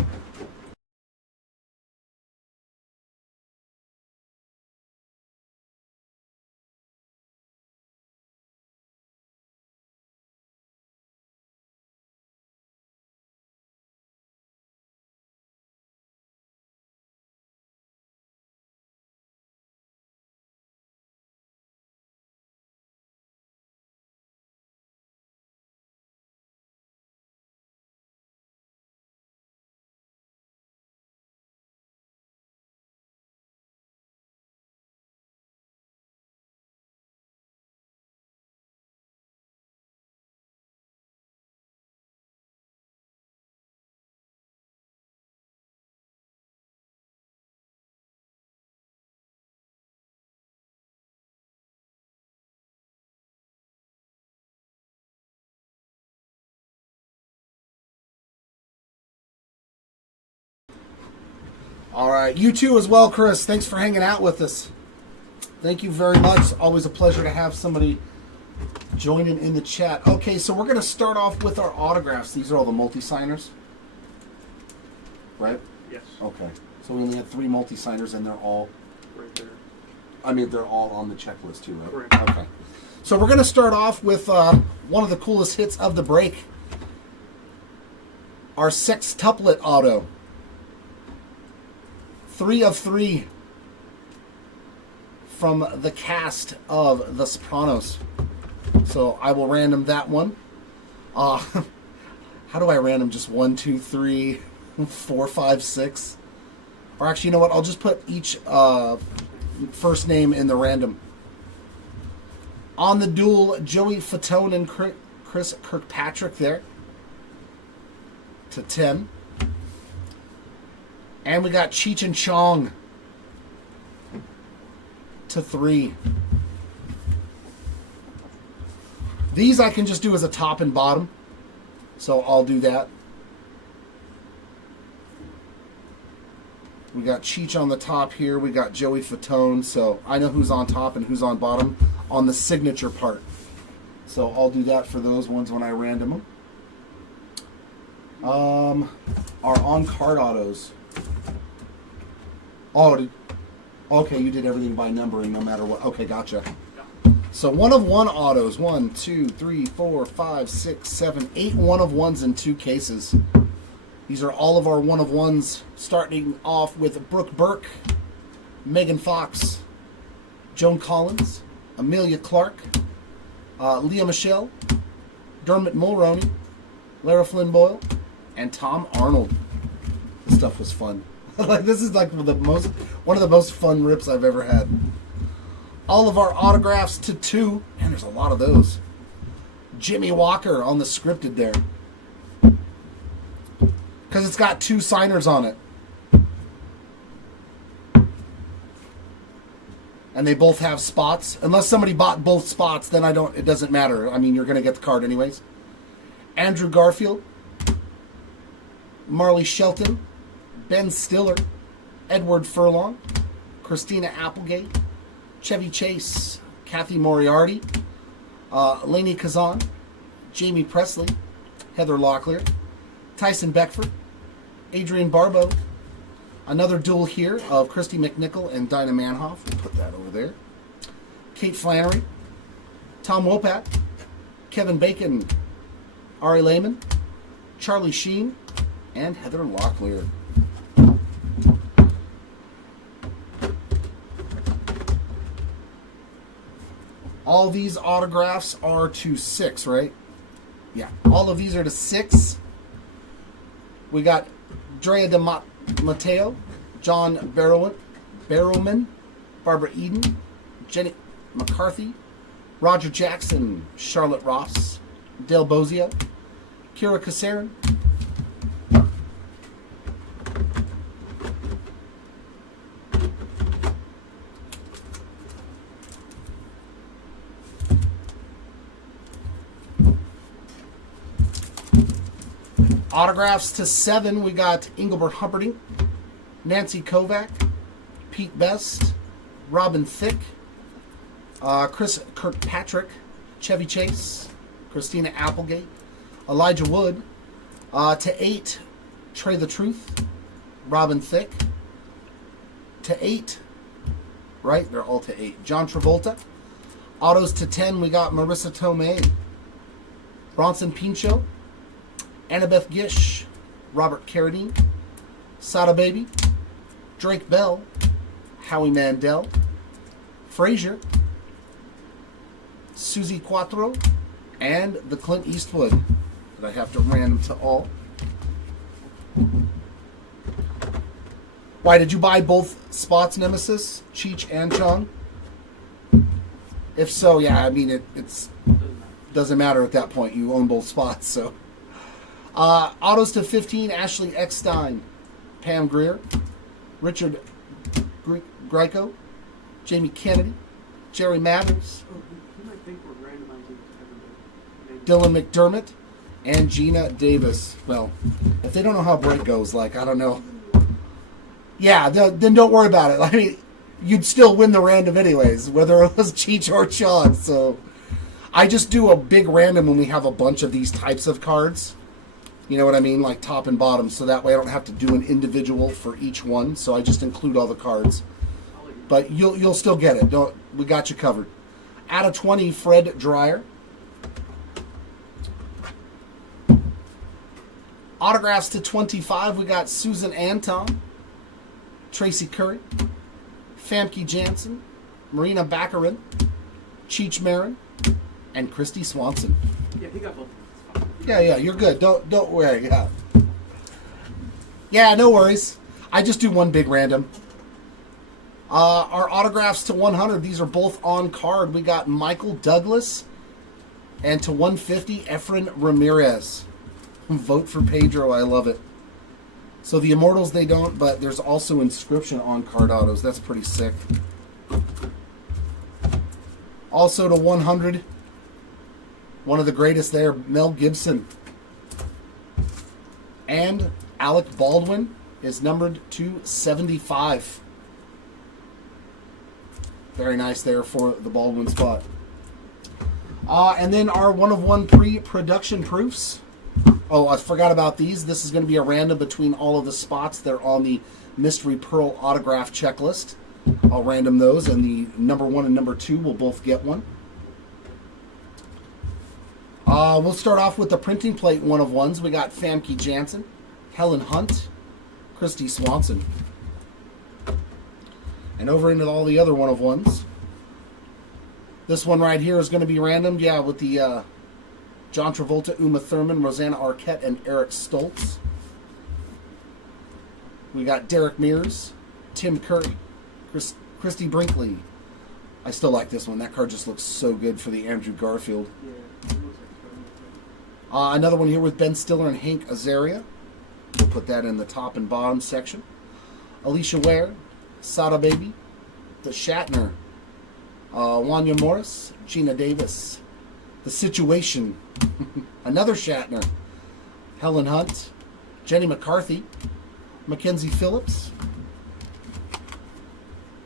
All right. You too as well, Chris. Thanks for hanging out with us. Thank you very much. Always a pleasure to have somebody joining in the chat. Okay, so we're going to start off with our autographs. These are all the multi-signers, right? Yes. Okay. So we only had 3 multi-signers, and they're all Right there. I mean, they're all on the checklist too, right? Correct. Okay. So we're going to start off with one of the coolest hits of the break. Our sextuplet auto. 3 of 3 from the cast of The Sopranos. So I will random that one. How do I random? Just 1, 2, 3, 4, 5, 6? Or actually, you know what? I'll just put each first name in the random. On the duel, Joey Fatone and Chris Kirkpatrick there. To 10. And we got Cheech and Chong. To 3. These I can just do as a top and bottom. So I'll do that. We got Cheech on the top here. We got Joey Fatone. So I know who's on top and who's on bottom on the signature part. So I'll do that for those ones when I random them. Our on-card autos. Oh, okay, you did everything by numbering no matter what. Okay, gotcha. So 1 of 1 autos. 1, 2, 3, 4, 5, 6, 7, 8 1 of 1s in 2 cases. These are all of our 1 of 1s, starting off with Brooke Burke, Megan Fox, Joan Collins, Amelia Clark, Leah Michelle, Dermot Mulroney, Lara Flynn Boyle, and Tom Arnold. This stuff was fun. Like, this is like one of the most fun rips I've ever had. All of our autographs to 2, and there's a lot of those. Jimmy Walker on the scripted there. Because it's got 2 signers on it. And they both have spots. Unless somebody bought both spots, then it doesn't matter. I mean, you're going to get the card anyways. Andrew Garfield. Marley Shelton. Ben Stiller. Edward Furlong. Christina Applegate. Chevy Chase. Kathy Moriarty. Lainey Kazan. Jamie Presley. Heather Locklear. Tyson Beckford. Adrian Barbeau. Another duel here of Christy McNichol and Dinah Manhoff. We'll put that over there. Kate Flannery. Tom Wopat. Kevin Bacon. Ari Lehman. Charlie Sheen. And Heather Locklear. All these autographs are to 6, right? Yeah. All of these are to 6. We got Drea De Matteo, John Barrowman, Barbara Eden, Jenny McCarthy, Roger Jackson, Charlotte Ross, Dale Bozio, Kira Kasarin, autographs to 7, we got Engelbert Humperdinck, Nancy Kovac, Pete Best, Robin Thicke, Chris Kirkpatrick, Chevy Chase, Christina Applegate, Elijah Wood, to 8, Trey the Truth, Robin Thicke, to 8, right? They're all to 8. John Travolta. Autos to 10, we got Marissa Tomei, Bronson Pinchot, Annabeth Gish, Robert Carradine, Sada Baby, Drake Bell, Howie Mandel, Frazier, Susie Quattro, and the Clint Eastwood that I have to random to all. Why, did you buy both spots, Nemesis, Cheech and Chong? If so, yeah, I mean, it's doesn't matter at that point. You own both spots, so. Autos to 15, Ashley Eckstein, Pam Grier, Richard Grieco, Jamie Kennedy, Jerry Mathers, You might think we're randomizing everybody. Dylan McDermott, and Gina Davis. Well, if they don't know how break goes, like, I don't know. Yeah, then don't worry about it. I mean, you'd still win the random anyways, whether it was Cheech or Chong. So I just do a big random when we have a bunch of these types of cards. You know what I mean? Like top and bottom. So that way I don't have to do an individual for each one. So I just include all the cards. I'll let you but you'll still get it. Don't we got you covered. Out of 20, Fred Dreyer. Autographs to 25, we got Susan Anton, Tracy Curry, Famke Janssen, Marina Baccarin, Cheech Marin, and Christy Swanson. Yeah, he got both. Yeah, you're good. Don't worry. Yeah, no worries. I just do one big random. Our autographs to 100, these are both on card. We got Michael Douglas, and to 150, Efren Ramirez. Vote for Pedro. I love it. So the Immortals, they don't, but there's also inscription on card autos. That's pretty sick. Also to 100, one of the greatest there, Mel Gibson. And Alec Baldwin is numbered to 75. Very nice there for the Baldwin spot. And then our one-of-one pre-production proofs. Oh, I forgot about these. This is going to be a random between all of the spots. They're on the Mystery Pearl autograph checklist. I'll random those, and the number 1 and number 2 will both get one. We'll start off with the printing plate one-of-ones. We got Famke Janssen, Helen Hunt, Christy Swanson. And over into all the other one-of-ones. This one right here is going to be random, yeah, with the John Travolta, Uma Thurman, Rosanna Arquette, and Eric Stoltz. We got Derek Mears, Tim Curry, Christy Brinkley. I still like this one. That card just looks so good for the Andrew Garfield. Yeah, it looks like so. Another one here with Ben Stiller and Hank Azaria. We'll put that in the top and bottom section. Alicia Ware, Sada Baby, The Shatner, Wanya Morris, Gina Davis, The Situation, another Shatner, Helen Hunt, Jenny McCarthy, Mackenzie Phillips,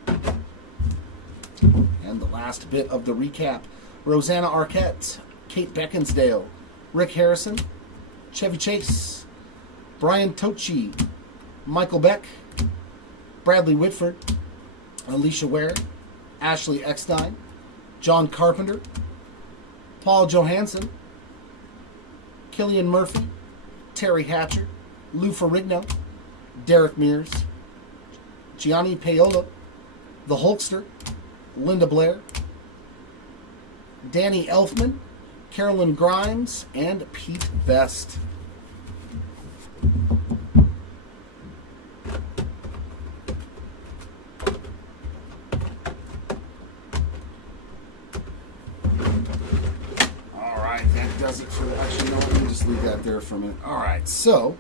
and the last bit of the recap, Rosanna Arquette, Kate Beckinsdale, Rick Harrison, Chevy Chase, Brian Tochi, Michael Beck, Bradley Whitford, Alicia Ware, Ashley Eckstein, John Carpenter, Paul Johansson, Killian Murphy, Terry Hatcher, Lou Ferrigno, Derek Mears, Gianni Paola, The Hulkster, Linda Blair, Danny Elfman, Carolyn Grimes, and Pete Best. Does it for actually, no, let me just leave that there for a minute. All right, so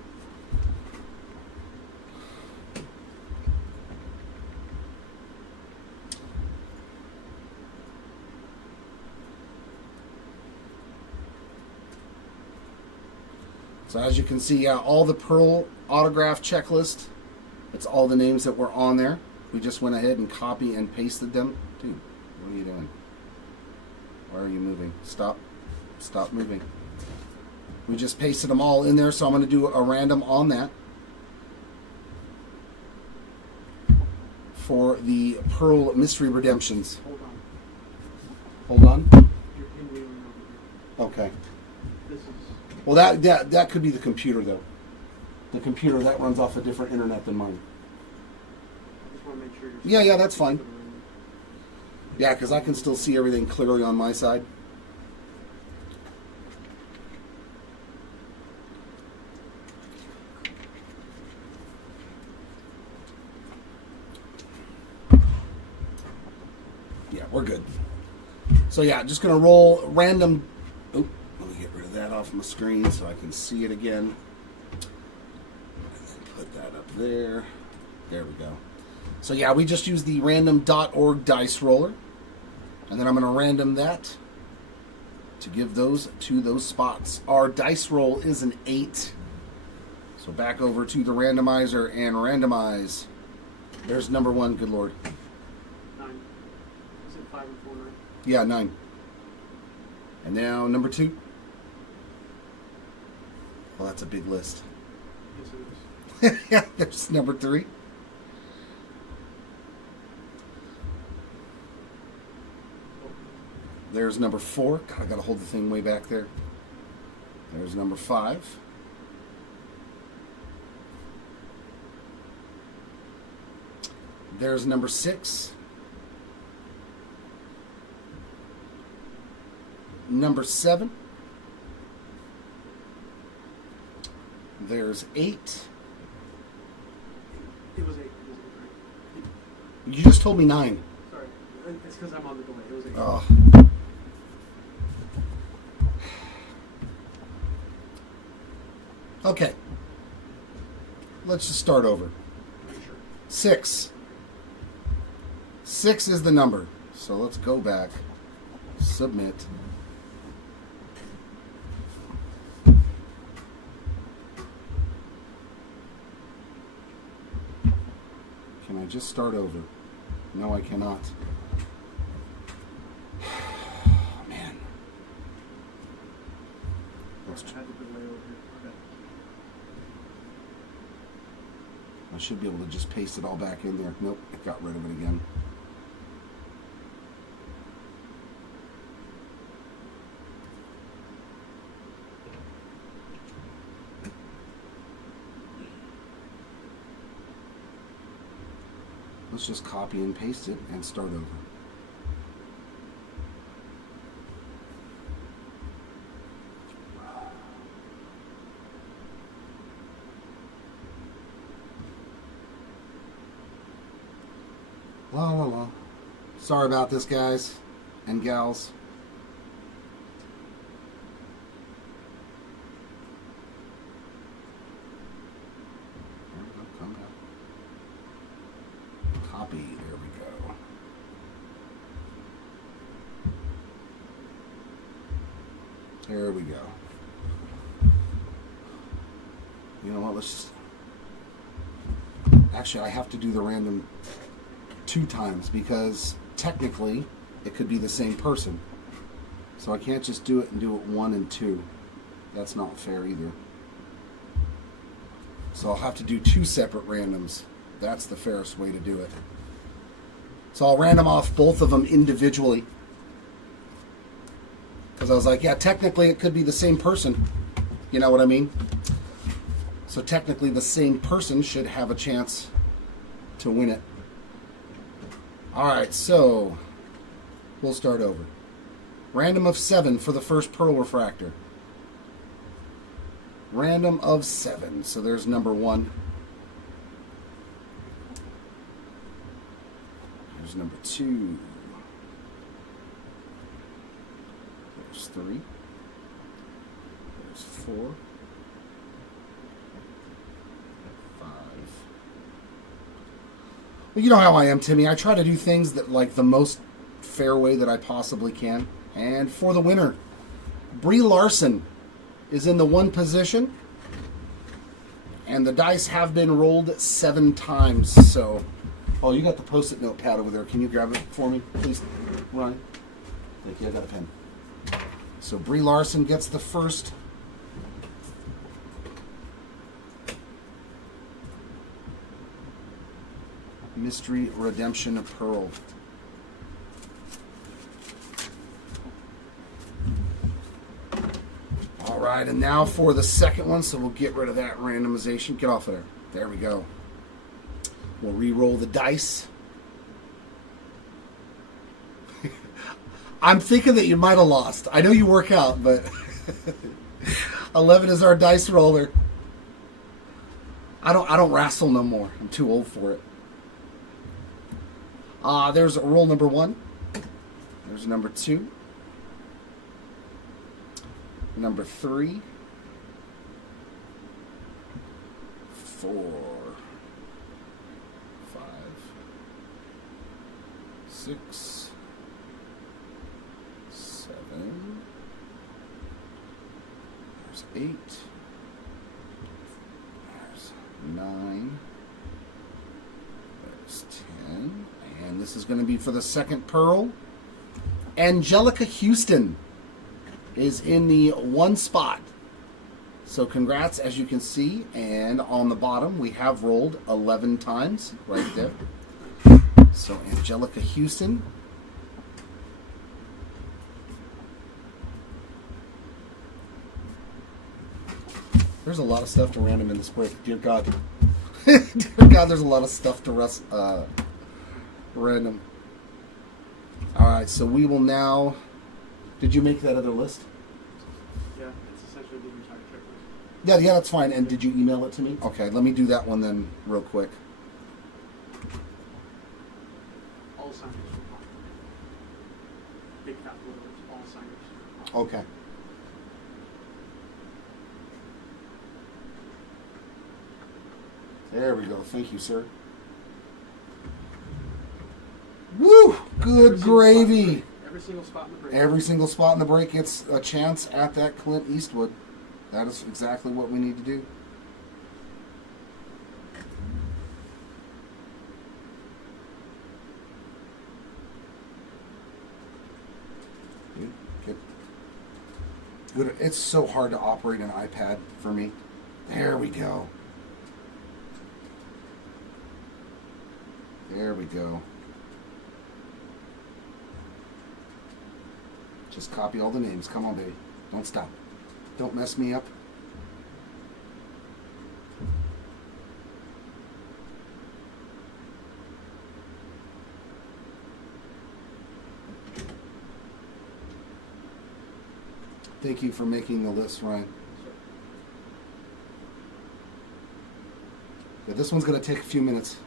as you can see, yeah, all the Pearl autograph checklist. It's all the names that were on there. We just went ahead and copy and pasted them. Dude, what are you doing? Why are you moving? Stop moving. We just pasted them all in there, so I'm going to do a random on that for the Pearl Mystery Redemptions. Hold on. Hold on. You're pinwheeling over here. Okay. This is. Well, that could be the computer, though. The computer, that runs off a different internet than mine. I just want to make sure you're. Yeah, that's fine. Yeah, because I can still see everything clearly on my side. Yeah, we're good. So yeah, just going to roll random. Oh, let me get rid of that off my screen so I can see it again. And then put that up there. There we go. So yeah, we just use the random.org dice roller. And then I'm going to random that to give those to those spots. Our dice roll is an 8. So back over to the randomizer and randomize. There's number 1, good lord. 9. Is it 5 and 4, 9? Yeah, 9. And now number 2. Well, that's a big list. Yes, it is. Yeah, there's number 3. There's number 4. God, I gotta hold the thing way back there. There's number 5. There's number 6. Number 7. There's 8. It was 8. Right? You just told me 9. Sorry. It's because I'm on the delay. It was 8. Oh. Okay. Let's just start over. Sure. 6. 6 is the number. So let's go back. Submit. Can I just start over? No, I cannot. Man. Let's I had the delay over here. Okay. I should be able to just paste it all back in there. Nope, it got rid of it again. Let's just copy and paste it and start over. La la la. Sorry about this, guys and gals. There we go. Come down. Copy. There we go. There we go. You know what? Let's just... Actually, I have to do the random 2 times because technically it could be the same person. So I can't just do it and do it 1 and 2. That's not fair either. So I'll have to do 2 separate randoms. That's the fairest way to do it. So I'll random off both of them individually. Because I was like, yeah, technically it could be the same person. You know what I mean? So technically the same person should have a chance to win it. Alright, so we'll start over. Random of 7 for the first pearl refractor. Random of 7. So there's number 1. There's number 2. There's 3. There's 4. 5. Well, you know how I am, Timmy. I try to do things that like the most fair way that I possibly can. And for the winner, Brie Larson is in the 1 position. And the dice have been rolled 7 times. So, oh, you got the Post-it notepad over there. Can you grab it for me, please, Ryan? Thank you. I got a pen. So Brie Larson gets the first. Mystery Redemption Pearl. All right, and now for the second one, so we'll get rid of that randomization. Get off of there. There we go. We'll re-roll the dice. I'm thinking that you might have lost. I know you work out, but 11 is our dice roller. I don't wrestle no more. I'm too old for it. There's roll number 1. There's number 2. Number 3. 4. 5. 6. 7. There's 8. There's 9. There's 10. And this is going to be for the second pearl. Angelica Houston is in the 1 spot. So congrats, as you can see. And on the bottom, we have rolled 11 times right there. So Angelica Houston There's a lot of stuff to random in this break. Dear God. Dear God, there's a lot of stuff to random. Alright, so we will now... Did you make that other list? Yeah, it's essentially the entire checklist. Yeah, that's fine. And did you email it to me? Okay, let me do that one then real quick. All signers are fine. Big capital letters, all signers are fine. Okay. There we go. Thank you, sir. Woo! Good gravy. Every single spot in the break. Every single spot in the break gets a chance at that Clint Eastwood. That is exactly what we need to do. Good. It's so hard to operate an iPad for me. There we go. There we go. Just copy all the names. Come on, baby. Don't stop. Don't mess me up. Thank you for making the list, Ryan. Yeah, this one's going to take a few minutes.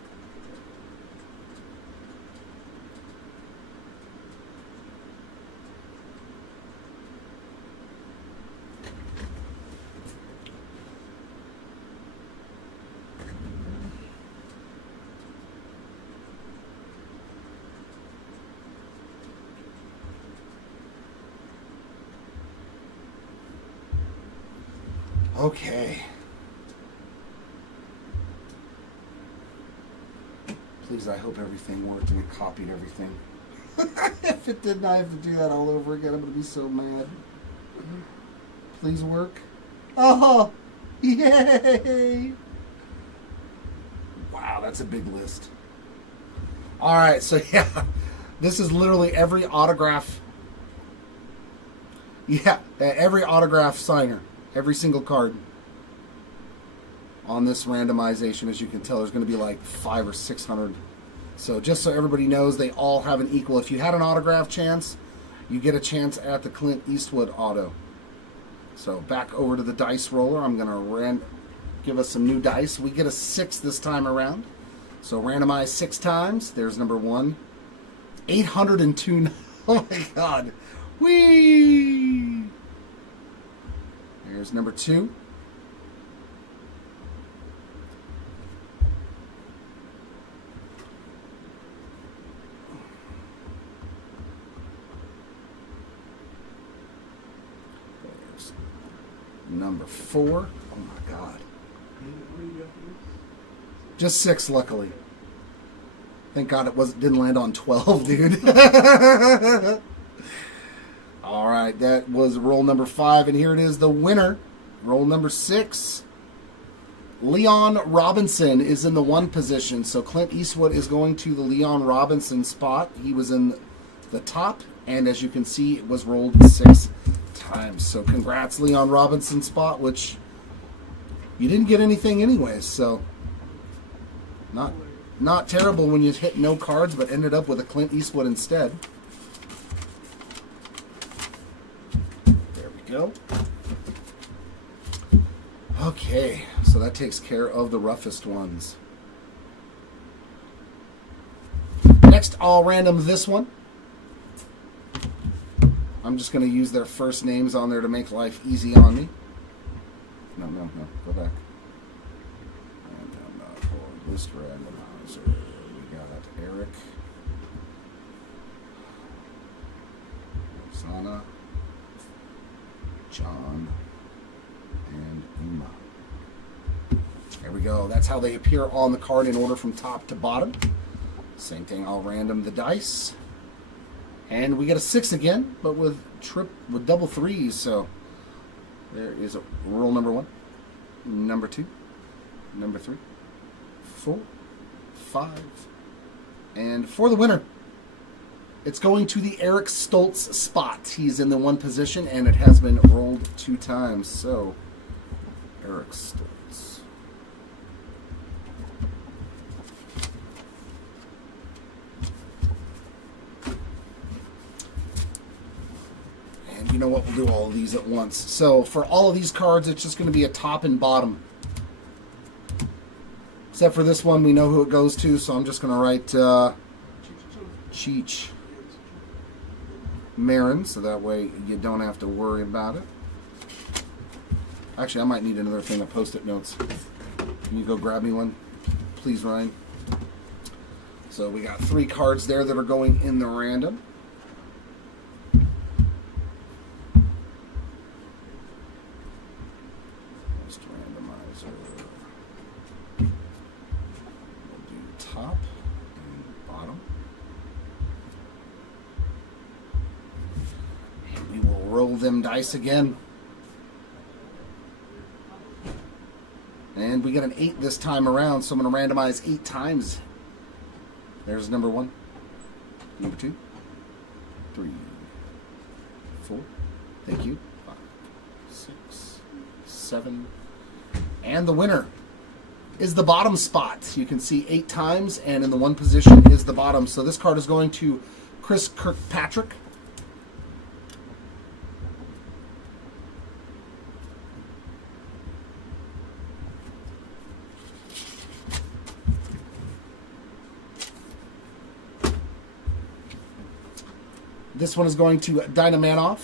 Okay. Please, I hope everything worked and it copied everything. If it didn't, I have to do that all over again. I'm going to be so mad. Please work. Oh! Yay! Wow, that's a big list. Alright, so yeah. This is literally every autograph. Yeah, every autograph signer. Every single card on this randomization. As you can tell, there's going to be like 500 or 600. So just so everybody knows, they all have an equal. If you had an autograph chance, you get a chance at the Clint Eastwood auto. So back over to the dice roller. I'm going to give us some new dice. We get a 6 this time around. So randomize 6 times. There's number 1. 802. Oh my God. Whee! Here's number 2. There's number 4. Oh my God. Just 6, luckily. Thank God it didn't land on 12, dude. All right, that was roll number 5, and here it is, the winner. Roll number 6. Leon Robinson is in the 1 position, so Clint Eastwood is going to the Leon Robinson spot. He was in the top, and as you can see, it was rolled 6 times. So congrats, Leon Robinson spot, which you didn't get anything anyways, so not terrible when you hit no cards, but ended up with a Clint Eastwood instead. Go. Okay, so that takes care of the roughest ones. Next, I'll random this one. I'm just going to use their first names on there to make life easy on me. No, go back. And for list randomizer, we got Eric, Rosanna, John, and Uma. There we go. That's how they appear on the card in order from top to bottom. Same thing, I'll random the dice. And we get a 6 again, but with double 3s. So there is roll number 1, number 2, number 3, 4, 5. And for the winner, it's going to the Eric Stoltz spot. He's in the 1 position, and it has been rolled 2 times. So Eric Stoltz. And you know what? We'll do all of these at once. So for all of these cards, it's just going to be a top and bottom. Except for this one, we know who it goes to, so I'm just going to write Cheech Marin, so that way you don't have to worry about it. Actually, I might need another thing of Post-it notes. Can you go grab me one, please, Ryan? So we got 3 cards there that are going in the random. Post randomizer. We'll do top and bottom. And we will roll them dice again. And we get an 8 this time around, so I'm going to randomize 8 times. There's number 1, number 2, 3, 4, thank you, 5, 6, 7, and the winner is the bottom spot. You can see 8 times, and in the 1 position is the bottom. So this card is going to Chris Kirkpatrick. This one is going to Dinah Manoff.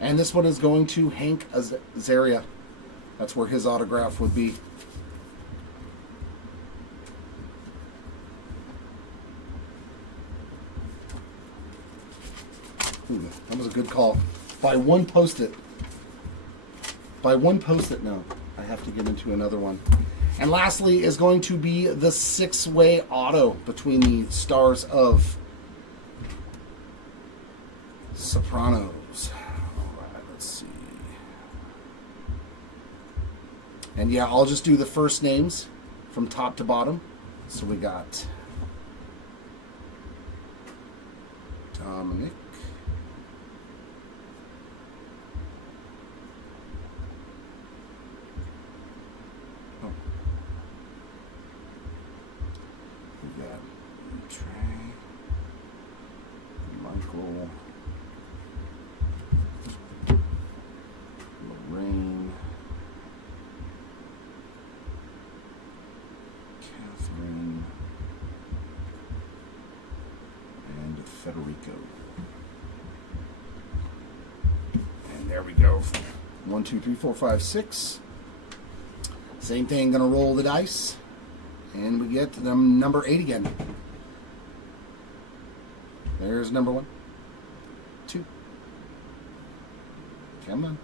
And this one is going to Hank Azaria. That's where his autograph would be. Ooh, that was a good call. By one Post-it. By one Post-it note. I have to get into another one. And lastly is going to be the 6-way auto between the stars of Sopranos. Alright, let's see. And yeah, I'll just do the first names from top to bottom. So we got Dominic. Trey, Michael, Lorraine, Catherine, and Federico. And there we go. 1, 2, 3, 4, 5, 6. Same thing, gonna roll the dice. And we get them number 8 again. There's number 1, 2. Come on.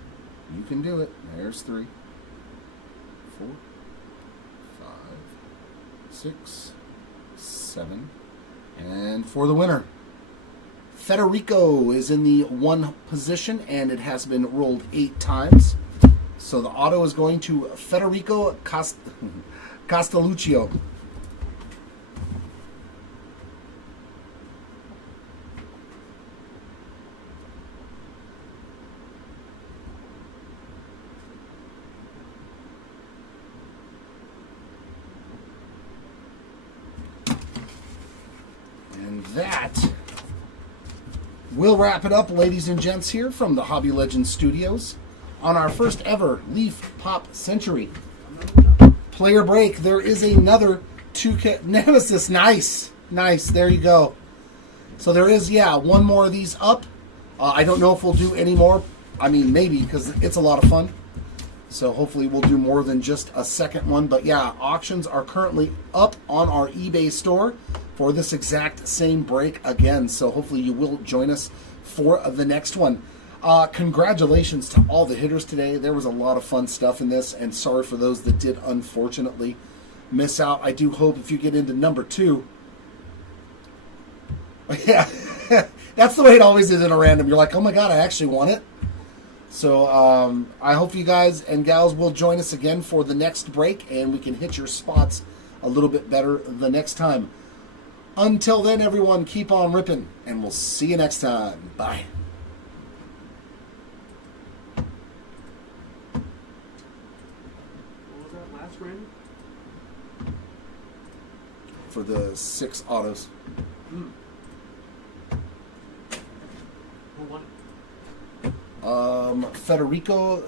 You can do it. There's 3, 4, 5, 6, 7. And for the winner, Federico is in the 1 position, and it has been rolled 8 times. So the auto is going to Federico Castelluccio. And that will wrap it up, ladies and gents, here from the Hobby Legends Studios on our first ever Leaf Pop Century. Player break. There is another 2K Nemesis. Nice. There you go. So there is, yeah, 1 more of these up. I don't know if we'll do any more. I mean, maybe, because it's a lot of fun. So hopefully we'll do more than just a second one. But yeah, auctions are currently up on our eBay store for this exact same break again. So hopefully you will join us for the next one. Congratulations to all the hitters today. There was a lot of fun stuff in this, and sorry for those that did unfortunately miss out. I do hope if you get into number 2, yeah, that's the way it always is in a random. You're like, oh my god, I actually won it. So I hope you guys and gals will join us again for the next break, and we can hit your spots a little bit better the next time. Until then, everyone, keep on ripping, and we'll see you next time. Bye. What was that last random? For the 6 autos. Who won it? Federico